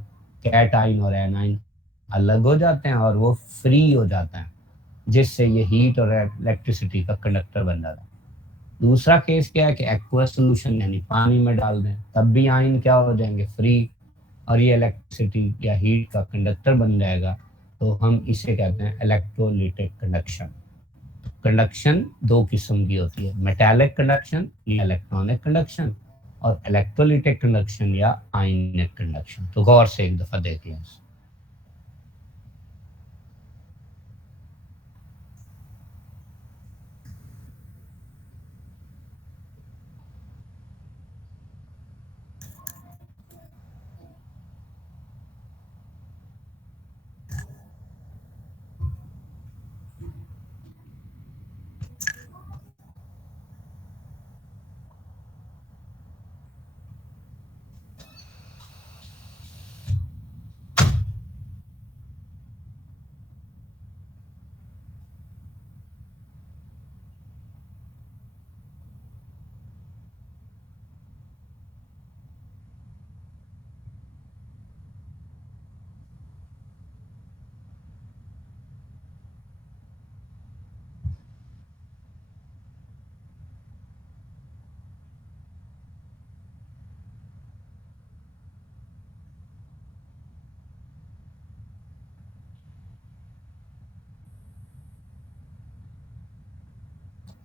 कैटाइन और एनाइन अलग हो जाते हैं और वो फ्री हो जाता है, जिससे ये हीट और इलेक्ट्रिसिटी का कंडक्टर बन जाता है। दूसरा केस क्या है कि एक्वस सोल्यूशन यानी पानी में डाल दें, तब भी आयन क्या हो जाएंगे, फ्री, और ये इलेक्ट्रिसिटी या हीट का कंडक्टर बन जाएगा। तो हम इसे कहते हैं इलेक्ट्रोलिटिक कंडक्शन। कंडक्शन दो किस्म की होती है, मेटालिक कंडक्शन या इलेक्ट्रॉनिक कंडक्शन, और इलेक्ट्रोलिटिक कंडक्शन या आयनिक कंडक्शन। तो गौर से एक दफा देख लें।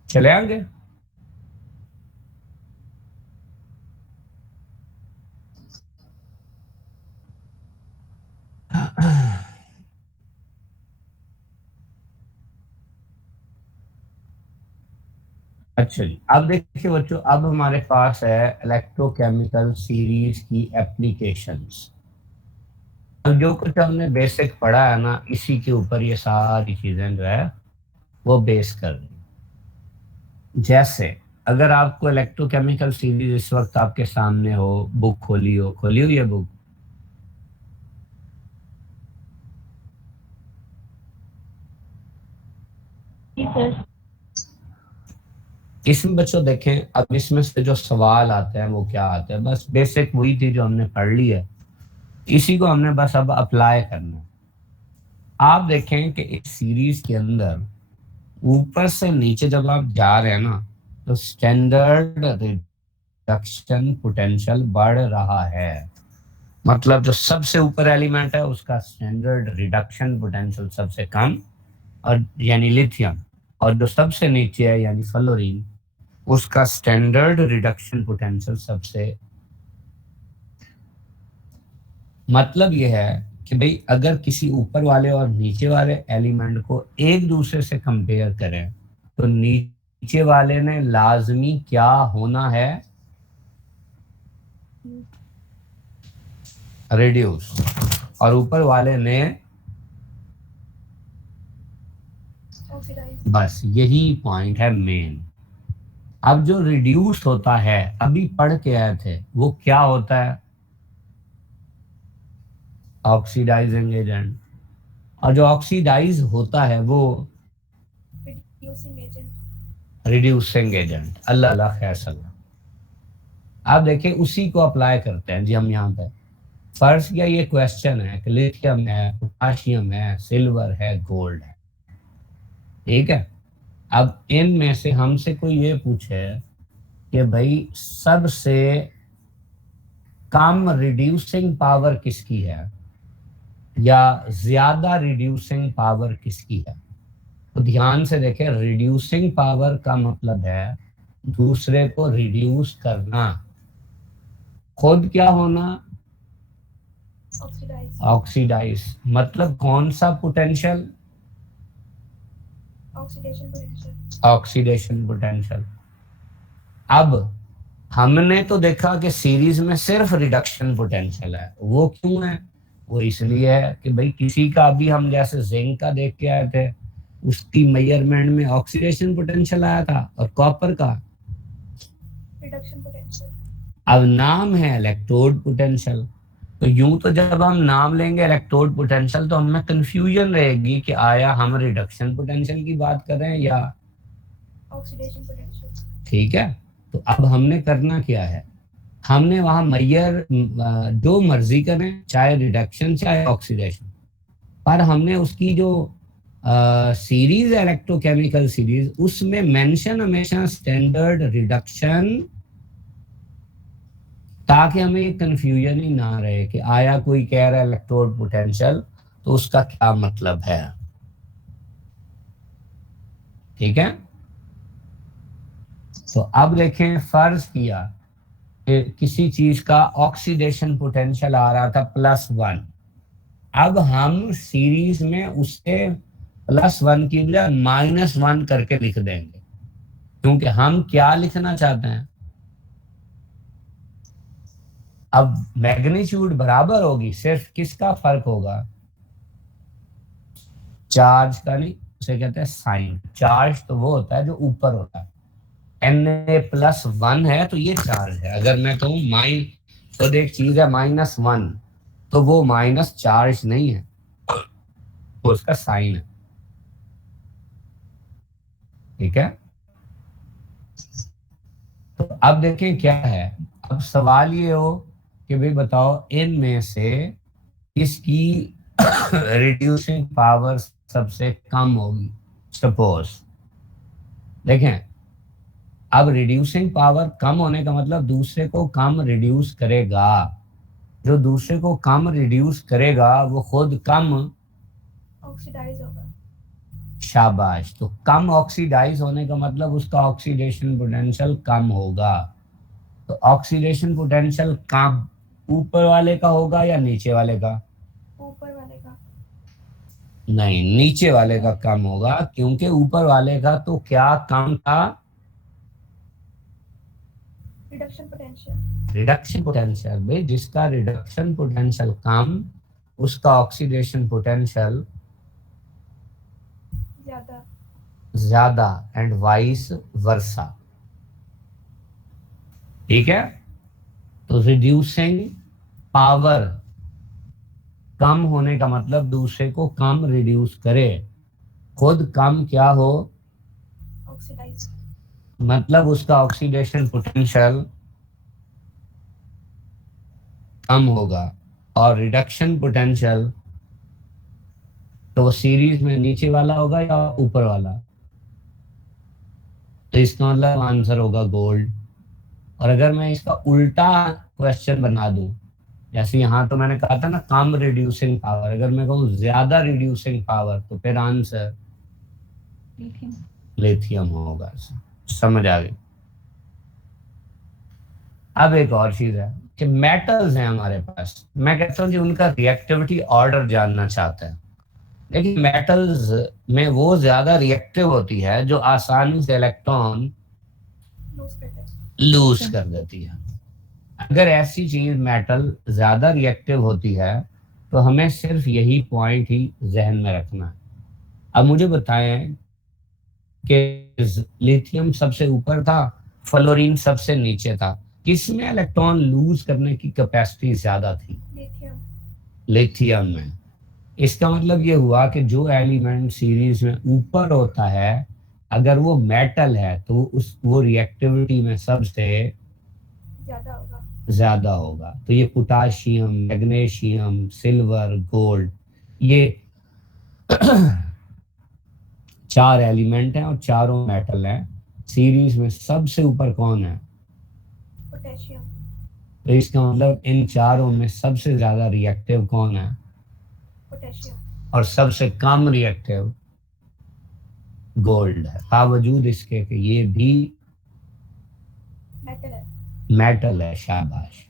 चले आगे। अच्छा जी, अब देखिए बच्चों, अब हमारे पास है इलेक्ट्रोकेमिकल सीरीज की एप्लीकेशंस। अब जो कुछ हमने बेसिक पढ़ा है ना, इसी के ऊपर ये सारी चीजें जो है वो बेस कर रही हैं। जैसे अगर आपको इलेक्ट्रोकेमिकल सीरीज इस वक्त आपके सामने हो, बुक खोली हुई है बुक? जी सर। इसमें बच्चों देखें, अब इसमें से जो सवाल आते हैं वो क्या आते हैं, बस बेसिक वही थी जो हमने पढ़ ली है, इसी को हमने बस अब अप्लाई करना है। आप देखें कि इस सीरीज के अंदर ऊपर से नीचे जब आप जा रहे हैं ना, तो स्टैंडर्ड रिडक्शन पोटेंशियल बढ़ रहा है। मतलब जो सबसे ऊपर एलिमेंट है उसका स्टैंडर्ड रिडक्शन पोटेंशियल सबसे कम, और यानी लिथियम, और जो सबसे नीचे है यानी फ्लोरीन, उसका स्टैंडर्ड रिडक्शन पोटेंशियल सबसे। मतलब यह है कि भाई अगर किसी ऊपर वाले और नीचे वाले एलिमेंट को एक दूसरे से कंपेयर करें तो नीचे वाले ने लाजमी क्या होना है, रिड्यूस, और ऊपर वाले ने, ऑक्सीडाइज। बस यही पॉइंट है मेन। अब जो रिड्यूस होता है, अभी पढ़ के आए थे, वो क्या होता है, ऑक्सीडाइजिंग एजेंट। और जो ऑक्सीडाइज होता है वो रिड्यूसिंग एजेंट। Reducing agent. अल्लाह अल्लाह खैर सल्ला। आप देखिए उसी को अप्लाई करते हैं जी हम यहाँ पे। फर्स्ट किया, ये क्वेश्चन है कि लिथियम है, पोटाशियम है, सिल्वर है, गोल्ड है, ठीक है। अब इनमें से हमसे कोई ये पूछे कि भाई सबसे कम रिड्यूसिंग पावर किसकी है या ज्यादा रिड्यूसिंग पावर किसकी है, तो ध्यान से देखें, रिड्यूसिंग पावर का मतलब है दूसरे को रिड्यूस करना, खुद क्या होना, ऑक्सीडाइज ऑक्सीडाइज मतलब कौन सा potential? Oxidation potential oxidation potential. अब हमने तो देखा कि सीरीज में सिर्फ रिडक्शन पोटेंशियल है। वो क्यों है? वो इसलिए है कि भाई किसी का भी, हम जैसे जिंक का देख के आए थे, उसकी मेजरमेंट में ऑक्सीडेशन पोटेंशियल आया था, और कॉपर का रिडक्शन पोटेंशियल अब नाम है इलेक्ट्रोड पोटेंशियल। तो यूं तो जब हम नाम लेंगे इलेक्ट्रोड पोटेंशियल तो हमें कंफ्यूजन रहेगी कि आया हम रिडक्शन पोटेंशियल की बात कर रहे हैं या ऑक्सीडेशन पोटेंशियल। ठीक है। तो अब हमने करना क्या है, हमने वहां मैयर जो मर्जी करें, चाहे रिडक्शन चाहे ऑक्सीडेशन, पर हमने उसकी जो सीरीज है इलेक्ट्रोकेमिकल सीरीज, उसमें मेंशन हमेशा स्टैंडर्ड रिडक्शन, ताकि हमें ये कंफ्यूजन ही ना रहे कि आया कोई कह रहा है इलेक्ट्रोड पोटेंशियल तो उसका क्या मतलब है। ठीक है। तो अब देखें, फर्ज किया कि किसी चीज का ऑक्सीडेशन पोटेंशियल आ रहा था +1। अब हम सीरीज में उससे +1 की बजाय -1 करके लिख देंगे, क्योंकि हम क्या लिखना चाहते हैं। अब मैग्नीट्यूड बराबर होगी, सिर्फ किसका फर्क होगा? चार्ज का नहीं, उसे कहते हैं साइन। चार्ज तो वो होता है जो ऊपर होता है। Na+1 है तो ये चार्ज है। अगर मैं कहूँ माइन, तो एक चीज है -1, तो वो माइनस चार्ज नहीं है, वो उसका साइन है। ठीक है। तो अब देखें क्या है। अब सवाल ये हो कि भाई बताओ, इनमें से किसकी रिड्यूसिंग पावर सबसे कम होगी? सपोज देखें, अब रिड्यूसिंग पावर कम होने का मतलब दूसरे को कम रिड्यूस करेगा। जो दूसरे को कम रिड्यूस करेगा वो खुद कम ऑक्सीडाइज होगा। शाबाश। तो कम ऑक्सीडाइज होने का मतलब उसका ऑक्सीडेशन पोटेंशियल कम होगा। तो ऑक्सीडेशन पोटेंशियल कम ऊपर वाले का होगा या नीचे वाले का? ऊपर वाले का। नहीं, नीचे वाले का कम होगा, क्योंकि ऊपर वाले का तो क्या कम था? Reduction potential. Reduction potential. भाई जिसका रिडक्शन पोटेंशियल कम, उसका ऑक्सीडेशन पोटेंशियल ज्यादा। ज्यादा, एंड वाइस वर्सा। ठीक है। तो रिड्यूसिंग पावर कम होने का मतलब दूसरे को कम रिड्यूस करे, खुद कम क्या हो, ऑक्सीडाइज। मतलब उसका ऑक्सीडेशन पोटेंशियल कम होगा। और रिडक्शन पोटेंशियल तो वो सीरीज में नीचे वाला होगा या ऊपर वाला? तो इसका मतलब आंसर होगा गोल्ड। और अगर मैं इसका उल्टा क्वेश्चन बना दूं, जैसे यहाँ तो मैंने कहा था ना कम रिड्यूसिंग पावर, अगर मैं कहूँ ज्यादा रिड्यूसिंग पावर, तो फिर आंसर लिथियम होगा। समझ आ गई? अब एक और चीज है कि मेटल्स हैं हमारे पास, मैं कहता हूँ कि उनका रिएक्टिविटी ऑर्डर जानना चाहता है। लेकिन मेटल्स में वो ज्यादा रिएक्टिव होती है जो आसानी से इलेक्ट्रॉन लूज करते हैं। लूज कर देती है। अगर ऐसी चीज मेटल ज्यादा रिएक्टिव होती है तो हमें सिर्फ यही पॉइंट ही जहन में रखना है। अब मुझे बताएं कि लिथियम सबसे ऊपर था, फ्लोरीन सबसे नीचे था, किसमें इलेक्ट्रॉन लूज करने की कैपेसिटी ज्यादा थी? लिथियम। लिथियम में। इसका मतलब ये हुआ कि जो एलिमेंट सीरीज में ऊपर होता है, अगर वो मेटल है तो उस वो रिएक्टिविटी में सबसे ज्यादा होगा। ज्यादा होगा। तो ये पोटाशियम, मैग्नीशियम, सिल्वर, गोल्ड, ये 4 एलिमेंट हैं और चारों मेटल हैं। सीरीज में सबसे ऊपर कौन है? पोटेशियम। तो इसका मतलब इन चारों में सबसे ज्यादा रिएक्टिव कौन है? पोटेशियम। और सबसे कम रिएक्टिव गोल्ड है, बावजूद इसके कि ये भी मेटल है। मेटल है। शाबाश।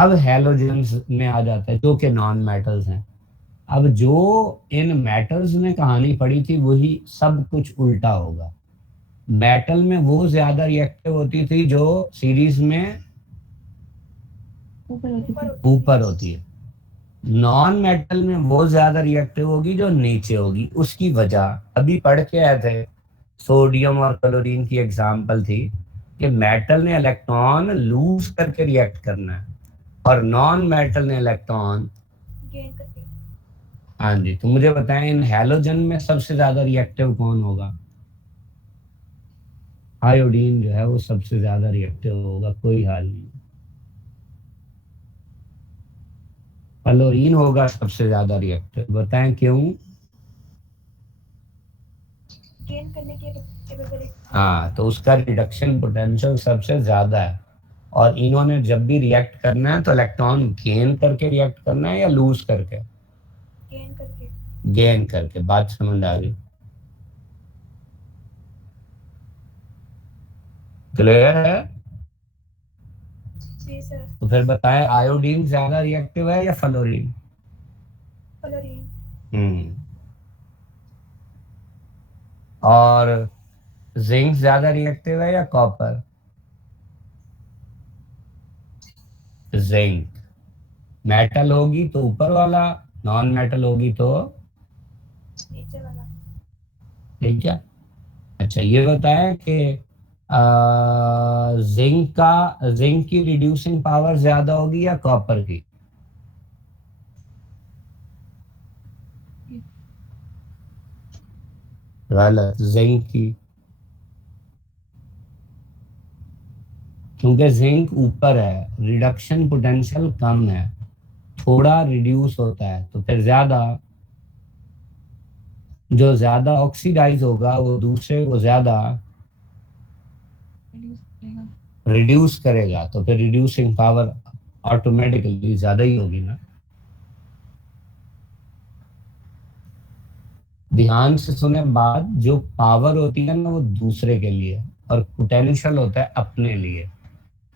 अब हैलोजेंस में आ जाता है जो कि नॉन मेटल्स हैं। अब जो इन मेटल्स में कहानी पड़ी थी वही सब कुछ उल्टा होगा। मेटल में वो ज्यादा रिएक्टिव होती थी जो सीरीज में ऊपर होती ऊपर थी। होती थी। ऊपर होती है। नॉन मेटल में वो ज्यादा रिएक्टिव होगी जो नीचे होगी। उसकी वजह अभी पढ़ के आए थे, सोडियम और क्लोरीन की एग्जांपल थी कि मेटल ने इलेक्ट्रॉन लूज करके रिएक्ट करना है और नॉन मेटल ने इलेक्ट्रॉन। गेन करके। हाँ जी, तो मुझे बताएं इन हैलोजन में सबसे ज्यादा रिएक्टिव कौन होगा? आयोडीन जो है वो सबसे ज्यादा रिएक्टिव होगा, कोई हाल नहीं। क्लोरीन होगा सबसे ज्यादा रिएक्टिव, बताएं क्यों? गेन करने की कैपेबिलिटी। हाँ, तो उसका रिडक्शन पोटेंशियल सबसे ज्यादा है। और इन्होंने जब भी रिएक्ट करना है तो इलेक्ट्रॉन गेन करके रिएक्ट करना है या लूज करके? गेन करके। गेन करके। बात समझ आ गई? क्लियर है? जी सर। तो फिर बताएं आयोडीन ज्यादा रिएक्टिव है या फ्लोरीन? फ्लोरीन। हम्म। और जिंक ज्यादा रिएक्टिव है या कॉपर? जिंक। मेटल होगी तो ऊपर वाला, नॉन मेटल होगी तो नीचे वाला। ठीक है। अच्छा ये बताएं कि जिंक की रिड्यूसिंग पावर ज्यादा होगी या कॉपर की? गलत, जिंक की। क्योंकि जिंक ऊपर है, रिडक्शन पोटेंशियल कम है, थोड़ा रिड्यूस होता है, तो फिर ज्यादा, जो ज्यादा ऑक्सीडाइज होगा वो दूसरे को ज्यादा रिड्यूस करेगा। रिड्यूस करेगा, तो फिर रिड्यूसिंग पावर ऑटोमेटिकली ज्यादा ही होगी ना। ध्यान से सुने बात, जो पावर होती है ना वो दूसरे के लिए और पोटेंशियल होता है अपने लिए।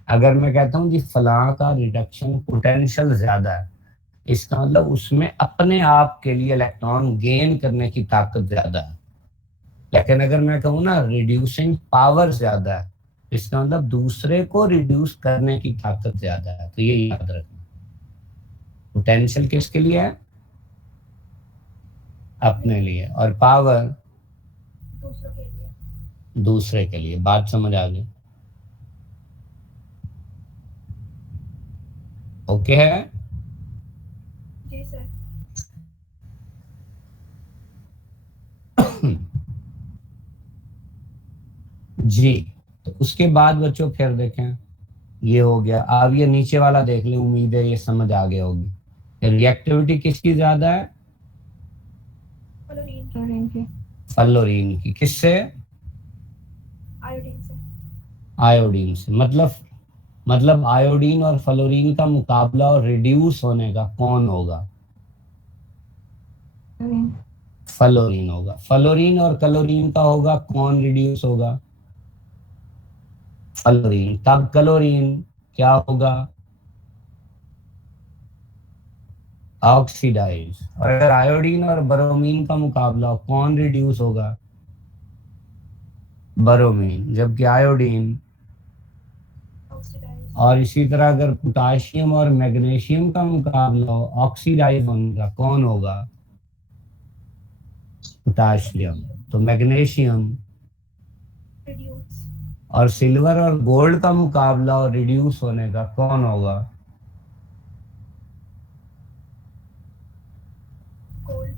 अगर मैं कहता हूँ कि फलां का रिडक्शन पोटेंशियल ज्यादा है, इसका मतलब उसमें अपने आप के लिए इलेक्ट्रॉन गेन करने की ताकत ज्यादा है। लेकिन अगर मैं कहूँ ना रिड्यूसिंग पावर ज्यादा है, इसका मतलब दूसरे को रिड्यूस करने की ताकत ज्यादा है। तो ये याद रखना, पोटेंशियल किसके लिए है? अपने लिए, और पावर दूसरों के लिए। दूसरे के लिए। बात समझ आ गई? ओके है? जी सर। जी। तो उसके बाद बच्चों फिर देखें, ये हो गया। अब ये नीचे वाला देख लें, उम्मीद है ये समझ आ गया होगी। रिएक्टिविटी किसकी ज्यादा है? फ्लोरीन की। फ्लोरीन की। फ्लोरीन की। किससे? आयोडीन से। आयोडीन से। मतलब आयोडीन और फ्लोरीन का मुकाबला और रिड्यूस होने का कौन होगा? फ्लोरीन। फ्लोरीन होगा। फ्लोरीन और क्लोरीन का होगा, कौन रिड्यूस होगा? फ्लोरीन। तब क्लोरीन क्या होगा? ऑक्सीडाइज। और अगर आयोडीन और ब्रोमीन का मुकाबला हो, कौन रिड्यूस होगा? ब्रोमीन। जबकि आयोडीन। ऑक्सीडाइज। और इसी तरह अगर पोटाशियम और मैग्नीशियम का मुकाबला हो ऑक्सीडाइज होने का, कौन होगा? पोटाशियम। तो मैग्नीशियम। रिड्यूस। और सिल्वर और गोल्ड का मुकाबला और रिड्यूस होने का, कौन होगा? गोल्ड।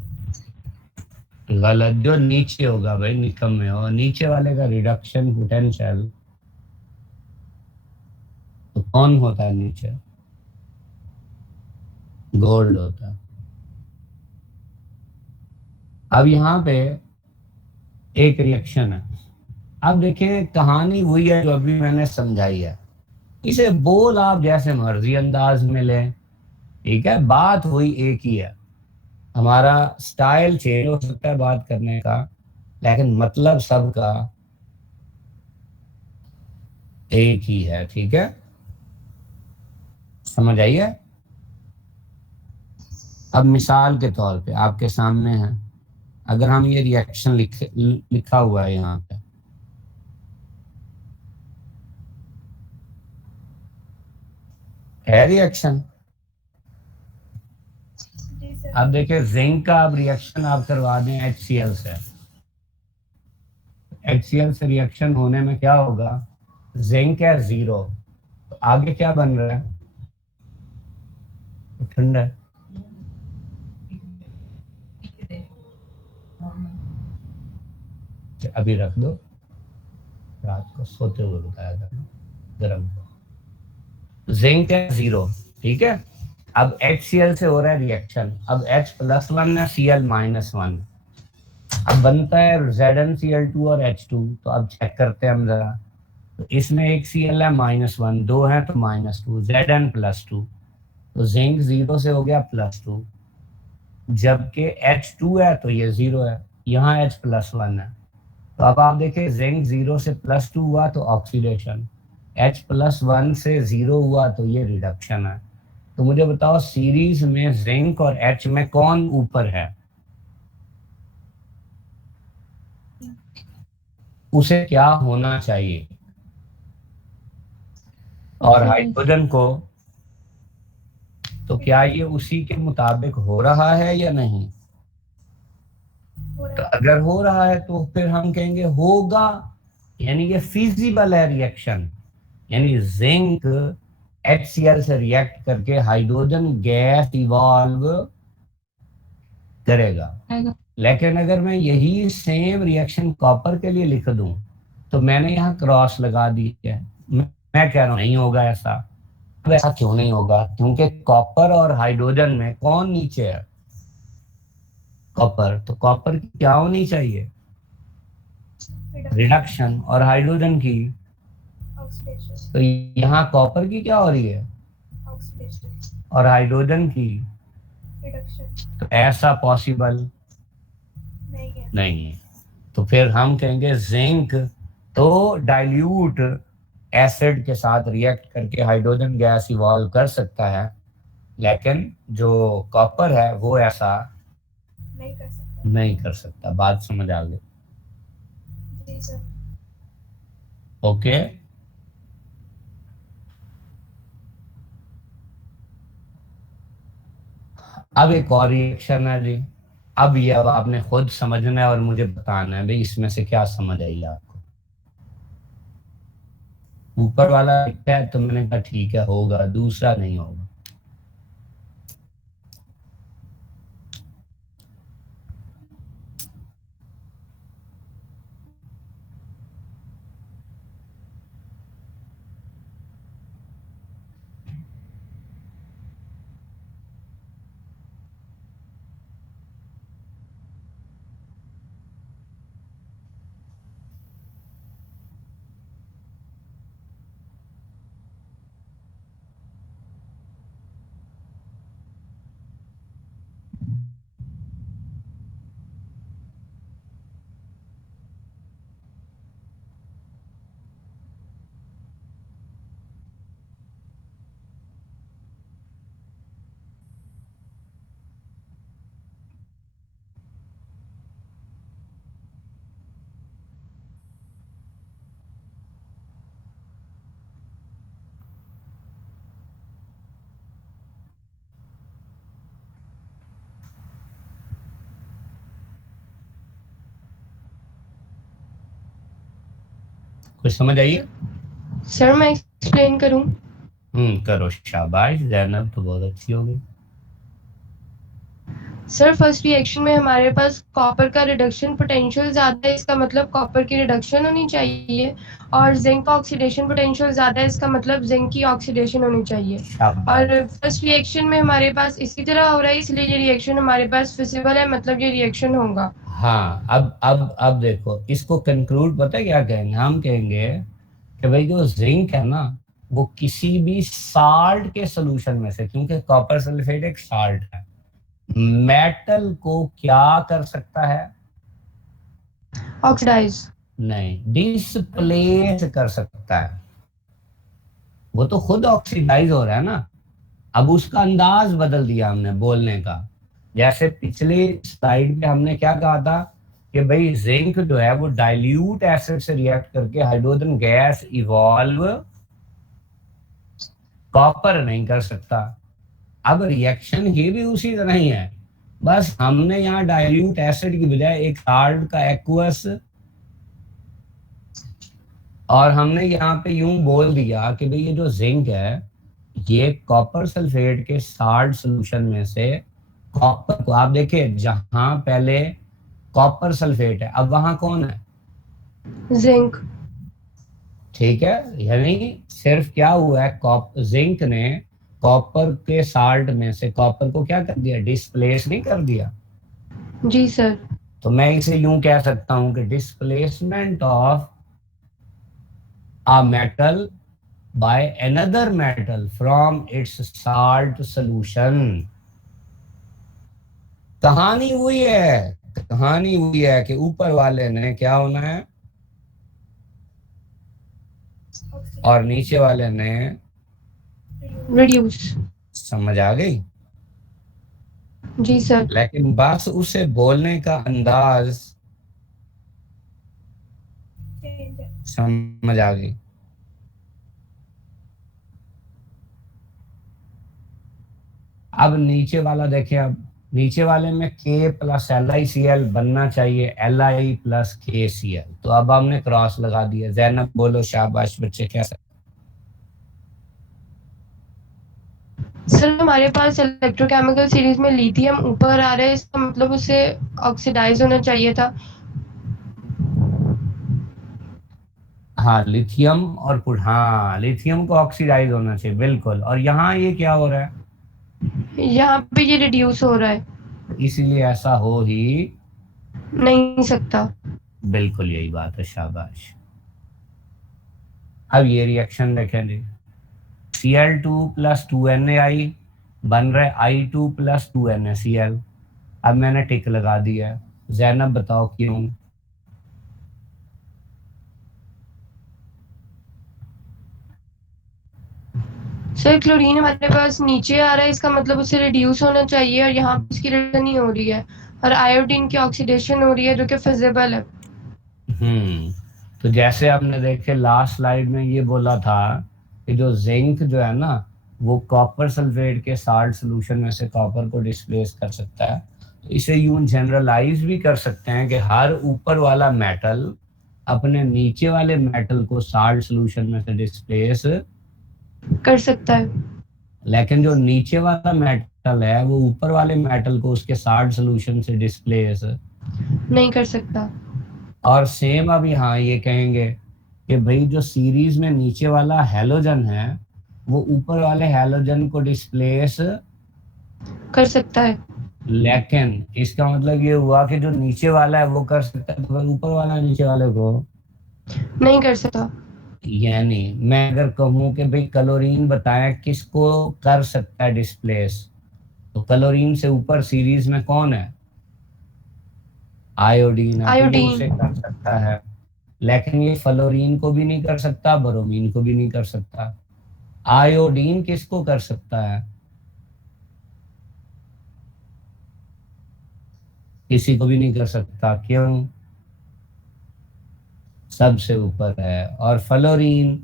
गलत, जो नीचे होगा भाई, निकम में हो, नीचे वाले का रिडक्शन पोटेंशियल। तो कौन होता है नीचे? गोल्ड होता है। अब यहाँ पे एक रिएक्शन है। अब देखें, कहानी वही है जो अभी मैंने समझाई है। इसे बोल आप जैसे मर्जी अंदाज में लें, ठीक है, बात वही एक ही है। हमारा स्टाइल चेंज हो सकता है बात करने का, लेकिन मतलब सबका एक ही है, ठीक है। समझ आई है? अब मिसाल के तौर पे आपके सामने है, अगर हम ये रिएक्शन लिखा हुआ है यहाँ पे, है रिएक्शन। जी सर। अब देखिए जिंक का अब रिएक्शन आप करवा दें HCl से, HCl से रिएक्शन होने में क्या होगा, जिंक है 0, तो आगे क्या बन रहा है, तो ठंडा है। अभी रख दो, रात को सोते हुए बताया था गर्म को। जिंक है 0, ठीक है। अब HCl से हो रहा है रिएक्शन, अब H+1 है Cl-1, अब बनता है ZnCl2 और H2। तो अब चेक करते हैं हम जरा, तो इसमें एक Cl है -1, दो है तो -2, Zn+2, तो जिंक 0 से हो गया +2, जबकि H2 है तो ये 0 है, यहाँ H+1 है। तो अब आप देखें जिंक 0 से +2 हुआ तो ऑक्सीडेशन, H+1 से 0 हुआ तो ये रिडक्शन है। तो मुझे बताओ सीरीज में जिंक और H में कौन ऊपर है, उसे क्या होना चाहिए, और हाइड्रोजन को, तो क्या ये उसी के मुताबिक हो रहा है या नहीं? हो तो रहा है। अगर हो रहा है तो फिर हम कहेंगे होगा, यानी ये फिजिबल है रिएक्शन, यानी जिंक HCl से रिएक्ट करके हाइड्रोजन गैस इवॉल्व करेगा। लेकिन अगर मैं यही सेम रिएक्शन कॉपर के लिए लिख दूं, तो मैंने यहाँ क्रॉस लगा दी है, मैं कह रहा हूं नहीं होगा ऐसा। अब ऐसा क्यों नहीं होगा, क्योंकि कॉपर और हाइड्रोजन में कौन नीचे है, कॉपर, तो कॉपर की क्या होनी चाहिए, रिडक्शन, और हाइड्रोजन की, ऑक्सीडेशन। तो यहाँ कॉपर की क्या हो रही है, ऑक्सीडेशन। और हाइड्रोजन की, रिडक्शन। तो ऐसा पॉसिबल नहीं है। नहीं है। तो फिर हम कहेंगे जिंक तो डाइल्यूट एसिड के साथ रिएक्ट करके हाइड्रोजन गैस इवॉल्व कर सकता है, लेकिन जो कॉपर है वो ऐसा नहीं कर सकता। नहीं कर सकता। बात समझ आ गई? जी सर। ओके। अब एक और रिएक्शन है जी, अब आपने खुद समझना है और मुझे बताना है भाई इसमें से क्या समझ आई आपको। ऊपर वाला लिखा है तो मैंने कहा ठीक है होगा, दूसरा नहीं होगा। कुछ समझ आइए? सर मैं एक्सप्लेन करूं? करो, शाबाश जैनब तो बहुत अच्छी हो गई। सर फर्स्ट रिएक्शन में हमारे पास कॉपर का रिडक्शन पोटेंशियल ज़्यादा है, इसका मतलब कॉपर की रिडक्शन होनी चाहिए, और जिंक का ऑक्सीडेशन पोटेंशियल ज़्यादा है, इसका मतलब जिंक की ऑक्सीडेशन होनी चाहिए। और फर्स्ट रिएक्शन में हमारे पास इसी तरह हो रहा है, इसलिए ये रिएक्शन हमारे पास फिजिबल है, मतलब ये रिएक्शन होगा। हाँ, अब देखो इसको कंक्लूड पता है क्या कहेंगे, हम कहेंगे कि भाई जो जिंक है ना वो किसी भी साल्ट के सोल्यूशन में से, क्योंकि कॉपर सल्फेट एक साल्ट है, मेटल को क्या कर सकता है, ऑक्सीडाइज नहीं, डिस्प्लेस कर सकता है। वो तो खुद ऑक्सीडाइज हो रहा है ना, अब उसका अंदाज बदल दिया हमने बोलने का। जैसे पिछले स्लाइड में हमने क्या कहा था कि भाई जिंक जो है वो डाइल्यूट एसिड से रिएक्ट करके हाइड्रोजन गैस इवॉल्व कॉपर नहीं कर सकता। अब रिएक्शन ये भी उसी तरह ही है, बस हमने यहाँ डाइल्यूट एसिड की बजाय एक साल्ट का एक्वस, और हमने यहाँ पे यूं बोल दिया कि भाई ये जो जिंक है ये कॉपर सल्फेट के साल्ट सोल्यूशन में से कॉपर को, आप देखिए जहां पहले कॉपर सल्फेट है अब वहां कौन है, जिंक। ठीक है। यानी सिर्फ क्या हुआ है, जिंक ने कॉपर के साल्ट में से कॉपर को क्या कर दिया, डिस्प्लेस नहीं कर दिया। जी सर। तो मैं इसे यूं कह सकता हूं कि displacement of a metal by another metal from its salt solution। कहानी हुई है, कहानी हुई है कि ऊपर वाले ने क्या होना है और नीचे वाले ने, रिड्यूस। समझ आ गई। जी सर। लेकिन बस उसे बोलने का अंदाज समझ आ गई। अब नीचे वाला देखें, अब नीचे वाले में K प्लस LiCl बनना चाहिए Li प्लस KCl, तो अब हमने क्रॉस लगा दिया। जैनब बोलो, शाबाश बच्चे, कैसा। सर हमारे पास इलेक्ट्रोकेमिकल सीरीज में लिथियम ऊपर आ रहा है, इसका मतलब उसे ऑक्सीडाइज होना चाहिए था। हाँ लिथियम और हाँ लिथियम को ऑक्सीडाइज होना चाहिए बिल्कुल। और यहाँ ये क्या हो रहा है, यहाँ पे ये रिड्यूस हो रहा है, इसीलिए ऐसा हो ही नहीं सकता। बिल्कुल यही बात है, शाबाश। अब ये रिएक्शन देखें जी, Cl2 प्लस 2NaI बन रहा है I2 प्लस 2NaCl। अब मैंने टिक लगा दिया है। जैनब बताओ क्यों। सर क्लोरीन हमारे पास नीचे आ रहा है, इसका मतलब उसे रिड्यूस होना चाहिए, और यहाँ पे इसकी रिडक्शन नहीं हो रही है, और आयोडीन की ऑक्सीडेशन हो रही है जो कि फिजिबल है। तो जैसे आपने देखे लास्ट स्लाइड में ये बोला था कि जो जिंक जो है ना वो कॉपर सल्फेट के साल्ट सोल्यूशन में से कॉपर को डिस्प्लेस कर सकता है। तो इसे यूं जनरलाइज भी कर सकते हैं कि हर ऊपर वाला मेटल अपने नीचे वाले मेटल को साल्ट सोल्यूशन में से डिस्प्लेस कर सकता है, लेकिन जो नीचे वाला मेटल है वो ऊपर वाले मेटल को उसके साल्ट सोल्यूशन से डिस्प्लेस नहीं कर सकता। और सेम अब यहाँ ये कहेंगे कि भाई जो सीरीज में नीचे वाला हैलोजन है वो ऊपर वाले हैलोजन को डिस्प्लेस कर सकता है, लेकिन इसका मतलब ये हुआ कि जो नीचे वाला है वो कर सकता है, तो फिर ऊपर वाला नीचे वाले को नहीं कर सकता। यानी मैं अगर कहूँ कि भाई क्लोरीन बताएं किसको कर सकता है डिस्प्लेस, तो क्लोरीन से ऊपर सीरीज में कौन है, आयोडीन है, तो ये आयोडीन। उसे कर सकता है। लेकिन ये फ्लोरीन को भी नहीं कर सकता, ब्रोमीन को भी नहीं कर सकता। आयोडीन किसको कर सकता है, किसी को भी नहीं कर सकता। क्यों, सबसे ऊपर है। और फ्लोरीन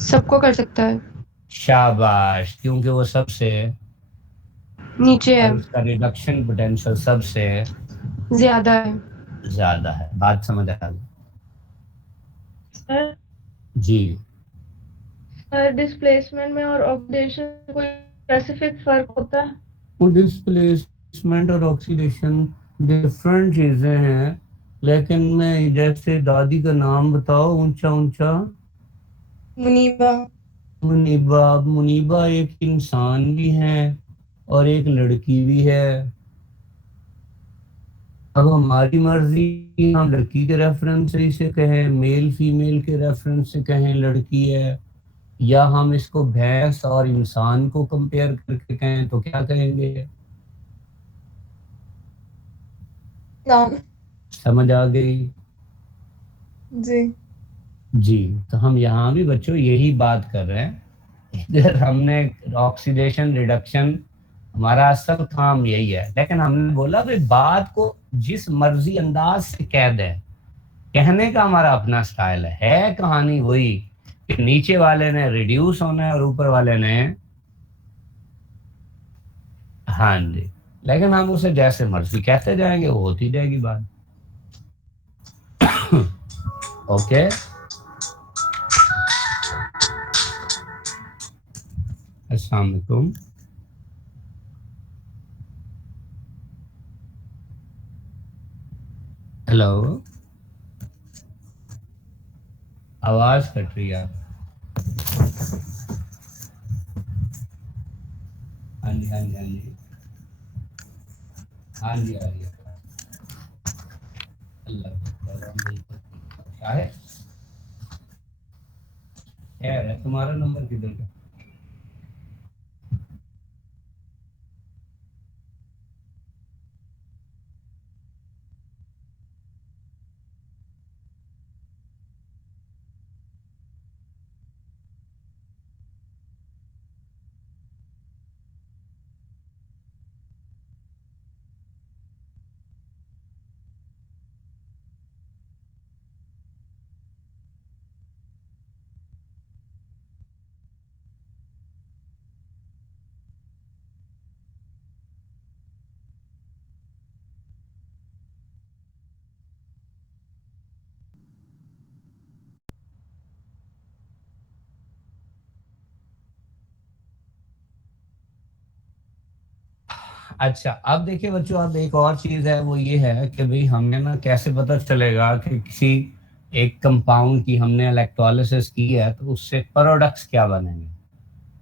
सबको कर सकता है, शाबाश, क्योंकि वो सबसे नीचे है, और उसका रिडक्शन पोटेंशियल सबसे ज्यादा है। ज्यादा है। बात समझ आ गई सर जी। डिस्प्लेसमेंट में और ऑक्सीडेशन कोई स्पेसिफिक फर्क होता है? डिस्प्लेसमेंट और ऑक्सीडेशन डिफरेंट चीजें हैं, लेकिन मैं जैसे दादी का नाम बताओ ऊंचा ऊंचा, मुनीबा। मुनीबा। मुनीबा एक इंसान भी है और एक लड़की भी है। अब हमारी मर्जी, हम लड़की के रेफरेंस से इसे कहें, मेल फीमेल के रेफरेंस से कहें लड़की है, या हम इसको भैंस और इंसान को कंपेयर करके कहें तो क्या कहेंगे, नाम। समझ आ गई जी। जी। तो हम यहाँ भी बच्चों यही बात कर रहे हैं इधर हमने ऑक्सीडेशन रिडक्शन, हमारा असल काम यही है, लेकिन हमने बोला भाई बात को जिस मर्जी अंदाज से कह दें, कहने का हमारा अपना स्टाइल है कहानी वही कि नीचे वाले ने रिड्यूस होना है और ऊपर वाले ने, हाँ जी, लेकिन हम उसे जैसे मर्जी कहते जाएंगे वो होती जाएगी बात। ओके, अस्सलाम वालेकुम। हेलो, आवाज कट रही है। हाँ जी हाँ जी हाँ जी हाँ जी, आ रही है। अल्लाह क्या है, खैर है, तुम्हारा नंबर किधर का? अच्छा, अब देखिए बच्चों, अब एक और चीज है, वो ये है कि भाई हमें ना कैसे पता चलेगा कि किसी एक कंपाउंड की हमने इलेक्ट्रोलिसिस की है तो उससे प्रोडक्ट्स क्या बनेंगे।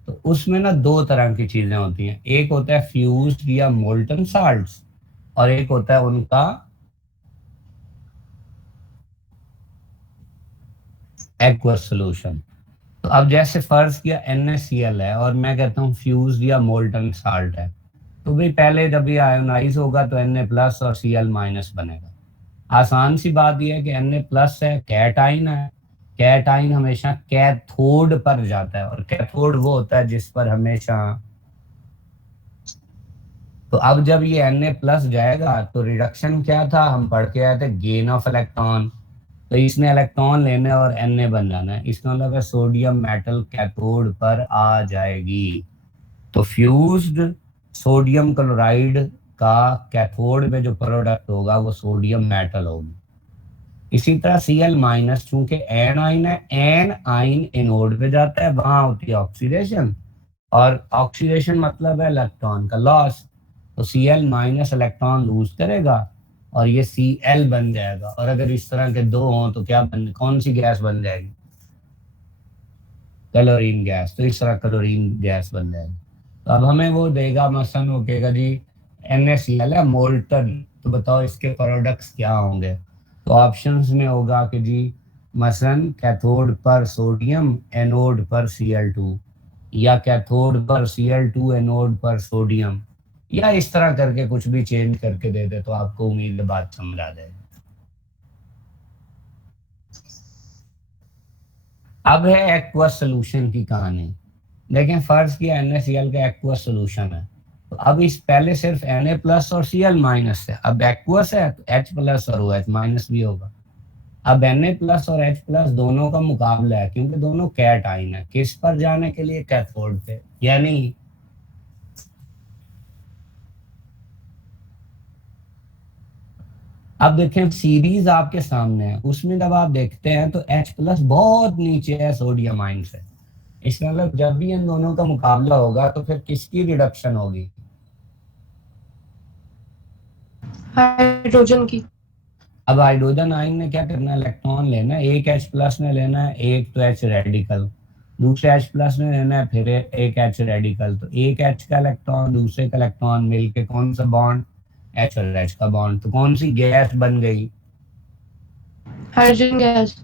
तो उसमें ना दो तरह की चीजें होती हैं, एक होता है फ्यूज्ड या मोल्टन साल्ट्स, और एक होता है उनका एक्वस सोल्यूशन। तो अब जैसे फर्ज किया NaCl है और मैं कहता हूँ फ्यूज्ड या मोल्टन साल्ट है, तो भाई पहले जब ये आयोनाइज होगा तो Na प्लस और Cl माइनस बनेगा। आसान सी बात यह है कि Na प्लस है, कैटाइन है, कैटाइन हमेशा कैथोड पर जाता है, और कैथोड वो होता है जिस पर हमेशा, तो अब जब ये Na प्लस जाएगा तो रिडक्शन क्या था, हम पढ़ के आए थे, गेन ऑफ इलेक्ट्रॉन। तो इसने इलेक्ट्रॉन लेने और Na बन जाना है, इसका मतलब है सोडियम मेटल कैथोड पर आ जाएगी। तो फ्यूज्ड सोडियम क्लोराइड का कैथोड में जो प्रोडक्ट होगा वो सोडियम मेटल होगी। इसी तरह Cl माइनस, चूंकि एन आइन है, एन आइन एनोड पे जाता है, वहां होती है ऑक्सीडेशन, और ऑक्सीडेशन मतलब है इलेक्ट्रॉन का लॉस। तो Cl माइनस इलेक्ट्रॉन लूज करेगा और ये Cl बन जाएगा, और अगर इस तरह के दो हों तो क्या बन, कौन सी गैस बन जाएगी, क्लोरीन गैस। तो इस तरह क्लोरीन गैस बन जाएगी। तो अब हमें वो देगा, मसलन वो कहेगा जी NaCl है मोल्टन, तो बताओ इसके प्रोडक्ट्स क्या होंगे। तो ऑप्शंस में होगा कि जी मसलन कैथोड पर सोडियम, एनोड पर Cl2, या कैथोड पर Cl2, एनोड पर सोडियम, या इस तरह करके कुछ भी चेंज करके दे दे, तो आपको उम्मीद है बात समझ आ जाएगी। अब है एक्वस सोल्यूशन की कहानी। देखें, फर्ज किया NaCl का एक्वस सोल्यूशन है, तो अब इस पहले सिर्फ Na प्लस और Cl माइनस है, अब एक्वस है तो H प्लस और OH माइनस भी होगा। अब Na प्लस और H प्लस दोनों का मुकाबला है, क्योंकि दोनों कैटाइन है, किस पर जाने के लिए, कैथोड पे, यानी अब देखें सीरीज आपके सामने है, उसमें जब आप देखते हैं तो H प्लस बहुत नीचे है सोडियम आयन से। इसका मतलब जब भी इन दोनों का मुकाबला होगा तो फिर किसकी रिडक्शन होगी, हाइड्रोजन की। अब हाइड्रोजन आयन ने क्या करना है, इलेक्ट्रॉन लेना है, एक H प्लस ने लेना है, एक तो H रेडिकल, दूसरे H प्लस ने लेना है, फिर एक H रेडिकल। तो एक H का इलेक्ट्रॉन दूसरे का इलेक्ट्रॉन मिलके कौन सा बॉन्ड, H और H का बॉन्ड, तो कौन सी गैस बन गई, हाइड्रोजन गैस।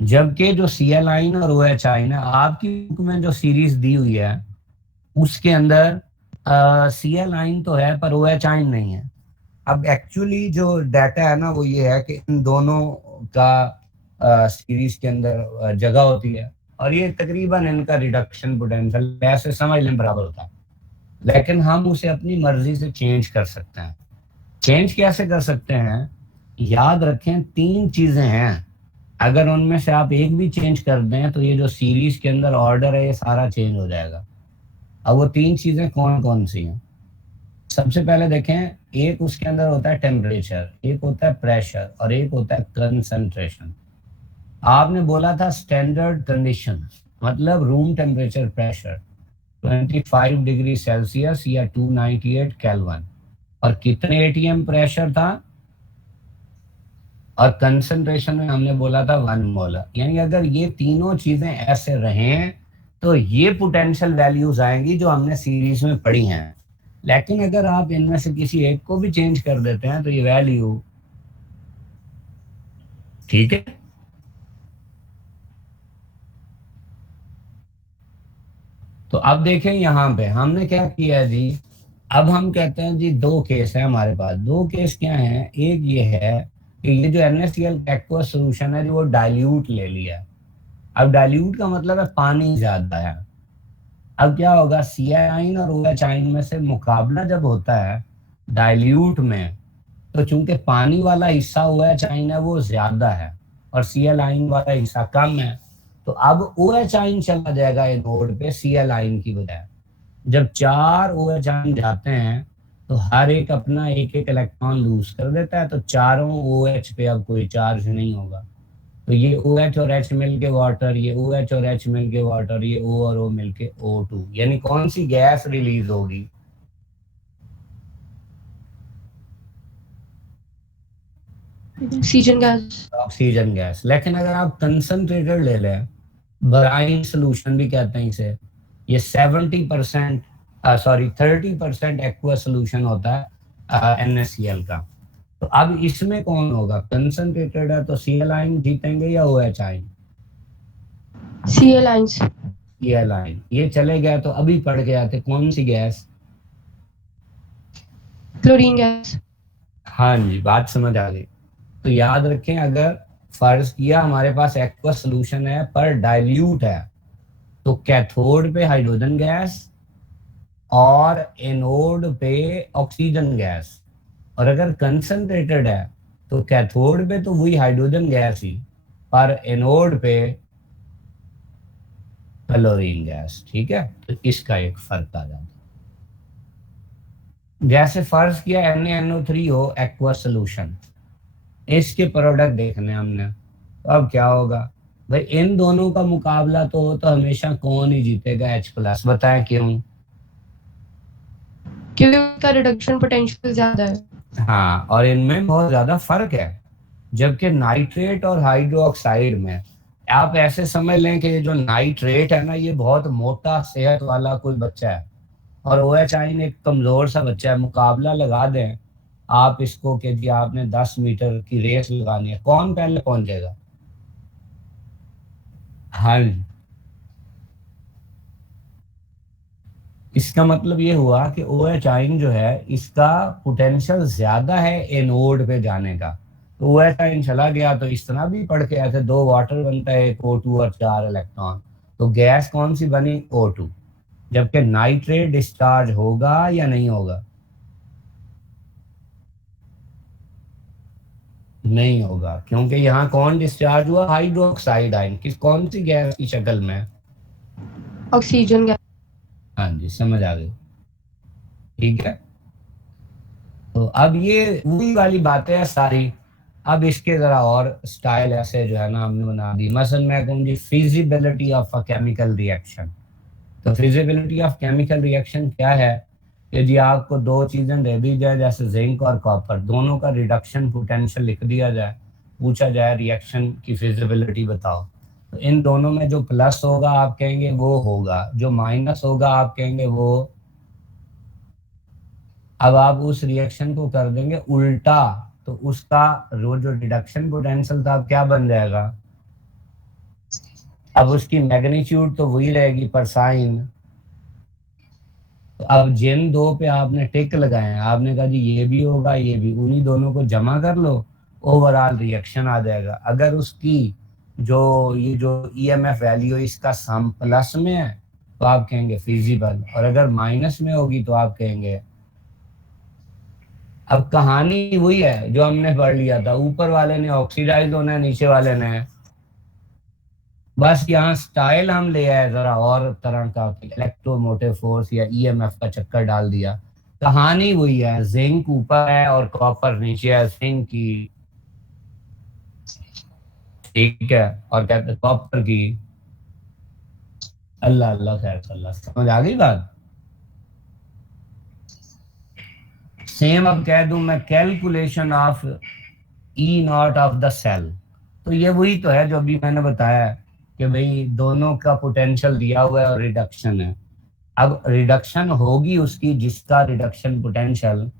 जबकि जो Cl आइन और OH आइन है आपकी बुक में जो सीरीज दी हुई है उसके अंदर Cl आइन तो है पर OH आइन नहीं है। अब एक्चुअली जो डाटा है ना वो ये है कि इन दोनों का सीरीज के अंदर जगह होती है, और ये तकरीबन इनका रिडक्शन पोटेंशियल ऐसे समझ लें बराबर होता है, लेकिन हम उसे अपनी मर्जी से चेंज कर सकते हैं। चेंज कैसे कर सकते हैं? याद रखें 3 चीजें हैं, अगर उनमें से आप एक भी चेंज कर दें तो ये जो सीरीज के अंदर ऑर्डर है ये सारा चेंज हो जाएगा। अब वो 3 चीजें कौन कौन सी हैं? सबसे पहले देखें, एक उसके अंदर होता है टेम्परेचर, एक होता है प्रेशर और एक होता है कंसंट्रेशन। आपने बोला था स्टैंडर्ड कंडीशन, मतलब room temperature pressure 25 degree Celsius या 298 केल्विन, और कितने एटीएम प्रेशर था, और कंसंट्रेशन में हमने बोला था 1 मोलर। यानी अगर ये तीनों चीजें ऐसे रहें तो ये पोटेंशियल वैल्यूज आएंगी जो हमने सीरीज में पढ़ी हैं। लेकिन अगर आप इनमें से किसी एक को भी चेंज कर देते हैं तो ये वैल्यू, ठीक है, तो अब देखें यहां पे हमने क्या किया जी। अब हम कहते हैं जी 2 केस है हमारे पास। 2 केस क्या हैं? एक ये है कि ये जो NaCl एक्वस सोल्यूशन है जो वो डाइल्यूट ले लिया है। अब डाइल्यूट का मतलब है पानी ज्यादा है। अब क्या होगा, सी आइन और OH आइन में से मुकाबला जब होता है डाइल्यूट में, तो चूंकि पानी वाला हिस्सा OH आइन है वो ज्यादा है और Cl आइन वाला हिस्सा कम है, तो अब OH आइन चला जाएगा एनोड पे Cl आइन की बजाय। जब 4 OH आइन जाते हैं तो हर एक अपना एक एक इलेक्ट्रॉन लूज कर देता है, तो चारों OH पे अब कोई चार्ज नहीं होगा। तो ये OH और H मिल के वाटर, ये OH और H मिल के वाटर, ये O और O मिल के O2, यानी कौन सी गैस रिलीज होगी? Oxygen gas. Oxygen gas. लेकिन अगर आप कंसंट्रेटेड ले लें, ब्राइन सोल्यूशन भी कहते हैं इसे, ये 70% 30% एक्वा सोल्यूशन होता है NaCl का। तो अब इसमें कौन होगा? कंसंट्रेटेड है तो Cl आइन जीतेंगे या OH आइन? Cl ions. Cl आइन। ये चले गए तो अभी पढ़ के आते कौन सी गैस? Chlorine gas. हाँ जी, बात समझ आ गई। तो याद रखें, अगर फर्ज किया हमारे पास एक्वा सोल्यूशन है पर डाइल्यूट है, तो कैथोड पे हाइड्रोजन गैस और एनोड पे ऑक्सीजन गैस, और अगर कंसंट्रेटेड है तो कैथोड पे तो वही हाइड्रोजन गैस ही, पर एनोड पे क्लोरीन गैस। ठीक है, तो इसका एक फर्क आ जाता है। जैसे फर्ज किया NaNO3 हो एक्वा सोल्यूशन, इसके प्रोडक्ट देखने हमने, तो अब क्या होगा भाई? इन दोनों का मुकाबला तो हो तो हमेशा कौन ही जीतेगा? H+। बताएं क्यों? क्योंकि उसका रिडक्शन पोटेंशियल ज्यादा है। हाँ, और इनमें बहुत ज्यादा फर्क है। जबकि नाइट्रेट और हाइड्रोक्साइड में आप ऐसे समझ लें कि जो नाइट्रेट है ना, ये बहुत मोटा सेहत वाला कोई बच्चा है, और OH आइन एक कमजोर सा बच्चा है। मुकाबला लगा दें आप इसको कि जी आपने 10 मीटर की रेस लगानी है, कौन पहले पहुंचेगा? हाँ, इसका मतलब ये हुआ कि OH आइन जो है इसका पोटेंशियल ज्यादा है एनोड पे जाने का। तो OH आइन चला गया तो इस तरह भी पढ़ के ऐसे 2 वाटर बनता है, एक O2 और 4 इलेक्ट्रॉन। तो गैस कौन सी बनी? O2। जबकि नाइट्रेट डिस्चार्ज होगा या नहीं होगा? नहीं होगा, क्योंकि यहाँ कौन डिस्चार्ज हुआ? हाइड्रोक्साइड आइन। किस कौन सी गैस की शक्ल में? Oxygen gas. हाँ जी, समझ आ गई। ठीक है, तो अब ये वही वाली बातें हैं सारी। अब इसके जरा और स्टाइल ऐसे जो है ना हमने बना दी। मसलन मैं कहूँ जी feasibility of a chemical reaction. तो फिजिबिलिटी ऑफ केमिकल रिएक्शन क्या है कि जी आपको 2 चीजें दे दी जाए, जैसे जिंक और कॉपर, दोनों का रिडक्शन पोटेंशियल लिख दिया जाए, पूछा जाए रिएक्शन की फिजिबिलिटी बताओ, तो इन दोनों में जो प्लस होगा आप कहेंगे वो होगा, जो माइनस होगा आप कहेंगे वो। अब आप उस रिएक्शन को कर देंगे उल्टा, तो उसका जो रिडक्शन पोटेंशियल था अब क्या बन जाएगा? अब उसकी मैग्नीट्यूड तो वही रहेगी पर साइन। तो अब जिन 2 पे आपने टिक लगाए हैं, आपने कहा जी ये भी होगा ये भी, उन्हीं दोनों को जमा कर लो, ओवरऑल रिएक्शन आ जाएगा। अगर उसकी जो ये जो ईएमएफ वैल्यू इसका सम प्लस में है तो आप कहेंगे फिजिबल, और अगर माइनस में होगी तो आप कहेंगे। अब कहानी वही है जो हमने पढ़ लिया था, ऊपर वाले ने ऑक्सीडाइज होना है, नीचे वाले ने, बस यहाँ स्टाइल हम ले आए जरा और तरह का, इलेक्ट्रोमोटिव फोर्स या ईएमएफ का चक्कर डाल दिया। कहानी वही है, जिंक ऊपर है और कॉपर नीचे है, जिंक की, ठीक है, और कहते हैं कॉपर की। अल्लाह अल्लाह खैर, अल्लाह, समझ आ गई बात। सेम अब कह दूं मैं, calculation of E naught of the cell, तो ये वही तो है जो अभी मैंने बताया है कि भाई दोनों का पोटेंशियल दिया हुआ है और रिडक्शन है। अब रिडक्शन होगी उसकी जिसका रिडक्शन पोटेंशियल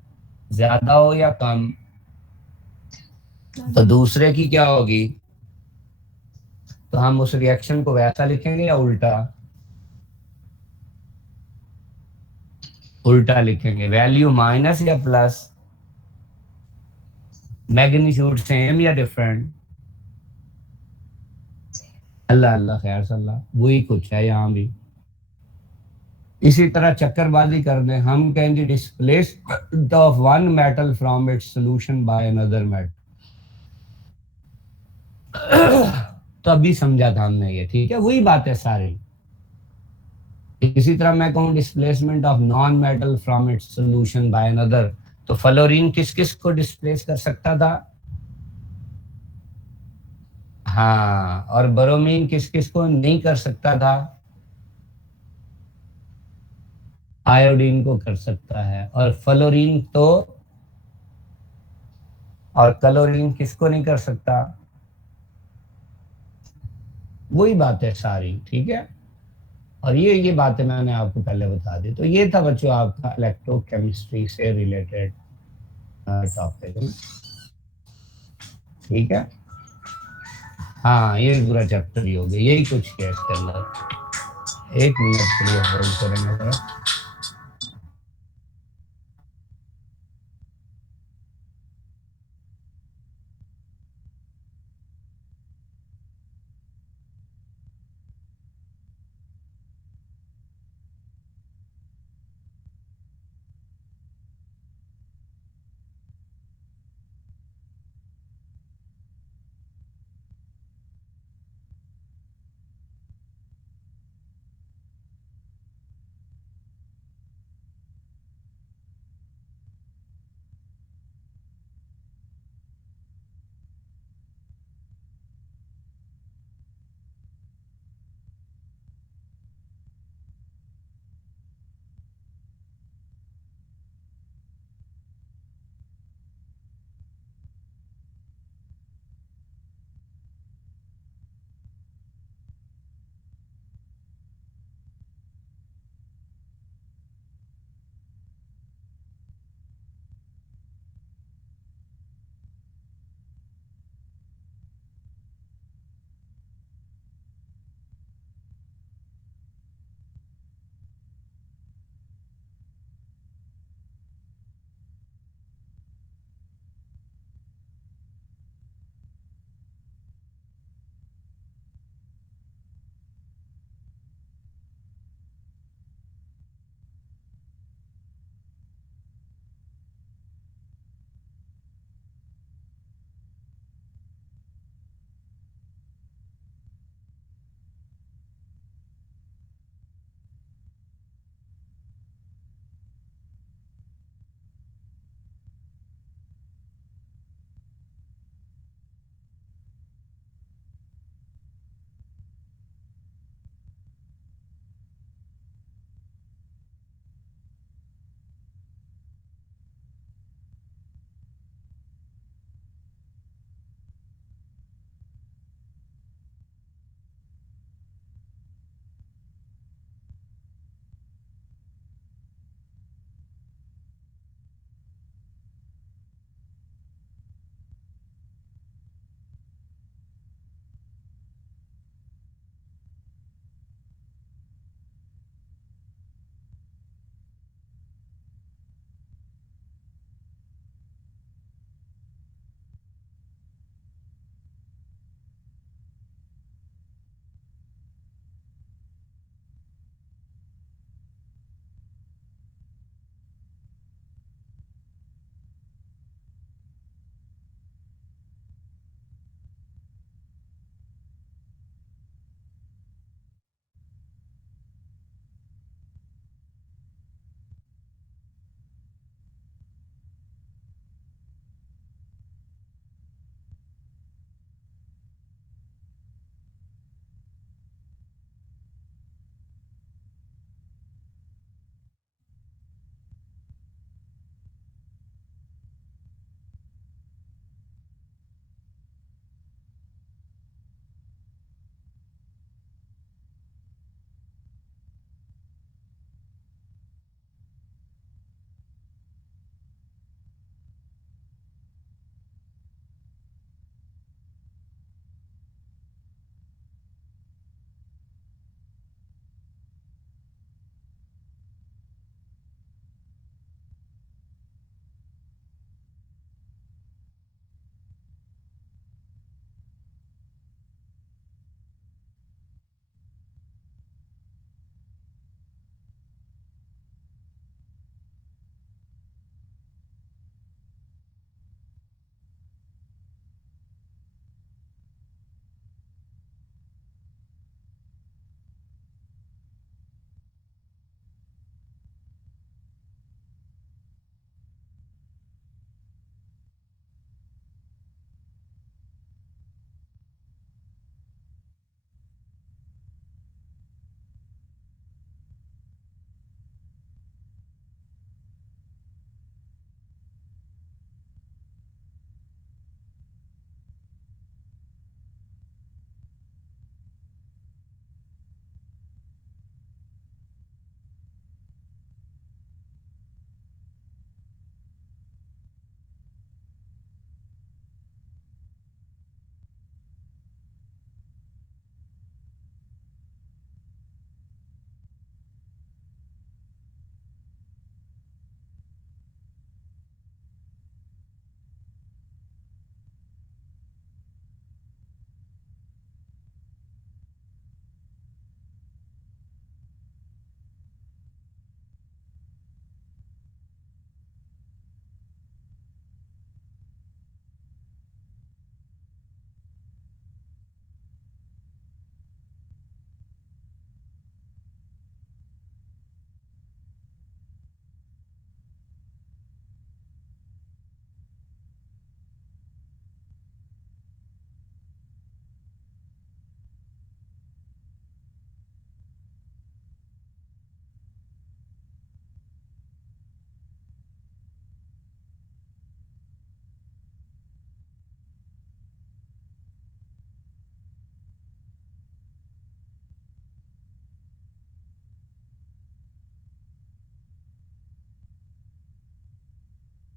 ज्यादा हो या कम, तो दूसरे की क्या होगी, तो हम उस रिएक्शन को वैसा लिखेंगे या उल्टा, उल्टा लिखेंगे, वैल्यू माइनस या प्लस, मैग्नीट्यूड सेम या डिफरेंट। अल्लाह अल्लाह खैर सल्ला, वही कुछ है यहाँ भी। इसी तरह चक्करबाजी कर दें, हम कहेंगे displacement of one metal from its solution by another metal. तो अभी समझा था हमने ये, ठीक है, वही बात है सारी। इसी तरह मैं कहूँ displacement of non metal from its solution by another, तो फ्लोरीन किस किस को डिस्प्लेस कर सकता था, हाँ, और ब्रोमीन किस किस को नहीं कर सकता था, आयोडीन को कर सकता है, और फ्लोरीन तो, और क्लोरीन किसको नहीं कर सकता, वही बात है सारी, ठीक है। और ये बातें मैंने आपको पहले बता दी। तो ये था बच्चों आपका इलेक्ट्रोकेमिस्ट्री से रिलेटेड टॉपिक, ठीक है। हाँ, ये पूरा चैप्टर ही हो गया, यही कुछ है इसके अंदर। एक मिनट के लिए होल्ड करेंगे जरा।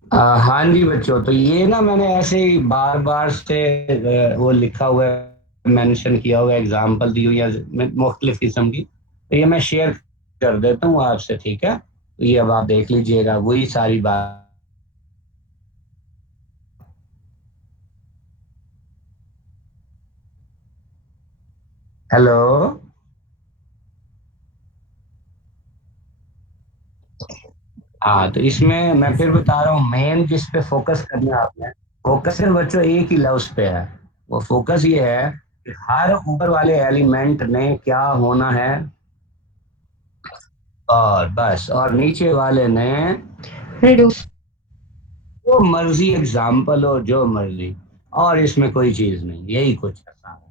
हाँ जी बच्चों, तो ये ना मैंने ऐसे ही बार बार से वो लिखा हुआ है, मेंशन किया हुआ है, एग्जांपल दी हुई है मुख्तलिफ किस्म की, तो ये मैं शेयर कर देता हूँ आपसे, ठीक है? तो ये अब आप देख लीजिएगा, वही सारी बात। हेलो। हाँ, तो इसमें मैं फिर बता रहा हूँ, मेन जिस पे फोकस करना है आपने, फोकस सिर्फ बच्चों एक ही लफ्ज पे है। वो फोकस ये है कि हर ऊपर वाले एलिमेंट ने क्या होना है, और बस, और नीचे वाले ने रिड्यूस। जो मर्जी एग्जाम्पल हो, जो मर्जी, और इसमें कोई चीज नहीं, यही कुछ है सारा।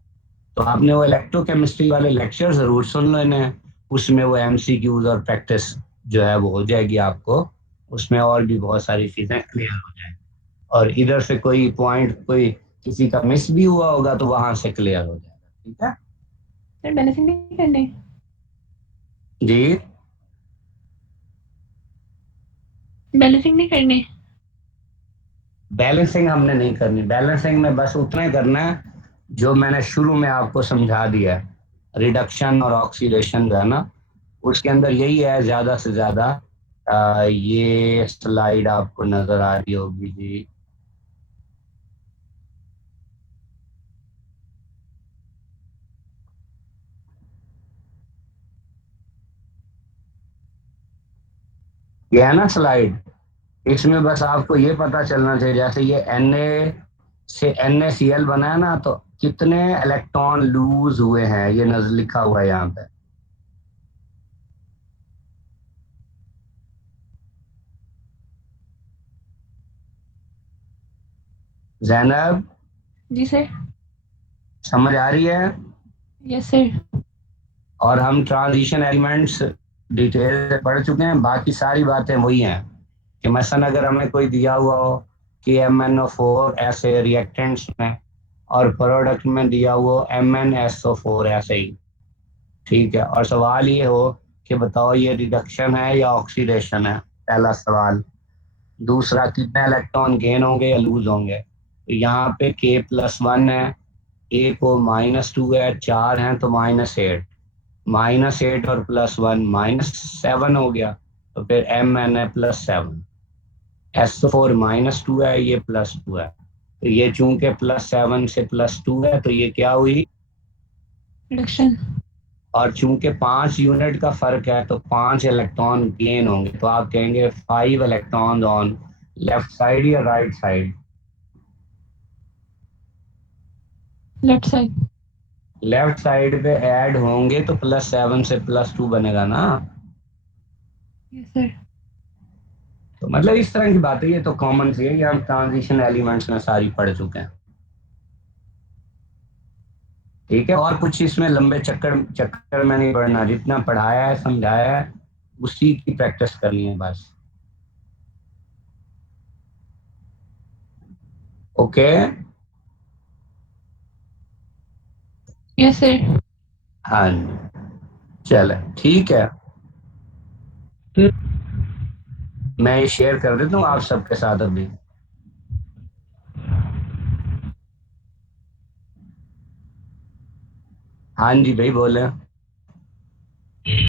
तो आपने वो इलेक्ट्रोकेमिस्ट्री वाले लेक्चर जरूर सुन लेने हैं, उसमें वो एमसीक्यूज और प्रैक्टिस जो है वो हो जाएगी आपको, उसमें और भी बहुत सारी चीजें क्लियर हो जाएंगी। और इधर से कोई पॉइंट कोई किसी का मिस भी हुआ होगा तो वहां से क्लियर हो जाएगा, ठीक है सर बैलेंसिंग नहीं करनी? जी? बैलेंसिंग नहीं करनी? बैलेंसिंग हमने नहीं करनी, बैलेंसिंग में बस उतना ही करना है जो मैंने शुरू में आपको समझा दिया है, रिडक्शन और ऑक्सीडेशन जो है ना, उसके अंदर यही है ज्यादा से ज्यादा। ये स्लाइड आपको नजर आ रही होगी जी। ये है ना स्लाइड, इसमें बस आपको ये पता चलना चाहिए, जैसे ये Na से NaCl बना है ना, तो कितने इलेक्ट्रॉन लूज हुए हैं ये नजर लिखा हुआ है यहाँ पे। जैनब, जी सर। समझ आ रही है? Yes sir. और हम ट्रांजिशन एलिमेंट्स डिटेल से पढ़ चुके हैं, बाकी सारी बातें वही हैं कि मसलन अगर हमें कोई दिया हुआ हो कि MnO4 ऐसे रिएक्टेंट्स में, और प्रोडक्ट में दिया हुआ MnSO4 ऐसे ही, ठीक है, और सवाल ये हो कि बताओ ये रिडक्शन है या ऑक्सीडेशन है, पहला सवाल। दूसरा, कितने इलेक्ट्रॉन गेन होंगे या लूज होंगे, तो यहाँ पे K+1 है, ए को -2 है, चार हैं तो -8, -8 और +1 -7 हो गया, तो फिर Mn+7, SO4 -2 है, ये +2 है, तो ये चूंकि +7 से +2 है तो ये क्या हुई, रिडक्शन। और चूंकि 5 यूनिट का फर्क है तो 5 इलेक्ट्रॉन गेन होंगे, तो आप कहेंगे 5 इलेक्ट्रॉन ऑन लेफ्ट साइड या right side? Left side. Left side पे ऐड होंगे तो +7 से +2 बनेगा ना। Yes sir. तो मतलब इस तरह की बातें, ये तो कॉमन सी है, ये हम ट्रांजिशन एलिमेंट्स में सारी पढ़ चुके हैं, ठीक है? और कुछ इसमें लंबे चक्कर चक्कर में नहीं पढ़ना, जितना पढ़ाया है समझाया है उसी की प्रैक्टिस करनी है बस। ओके। Yes sir. हाँ जी, चले ठीक है, मैं ये शेयर कर देता हूँ आप सबके साथ अभी। हाँ जी भाई, बोले।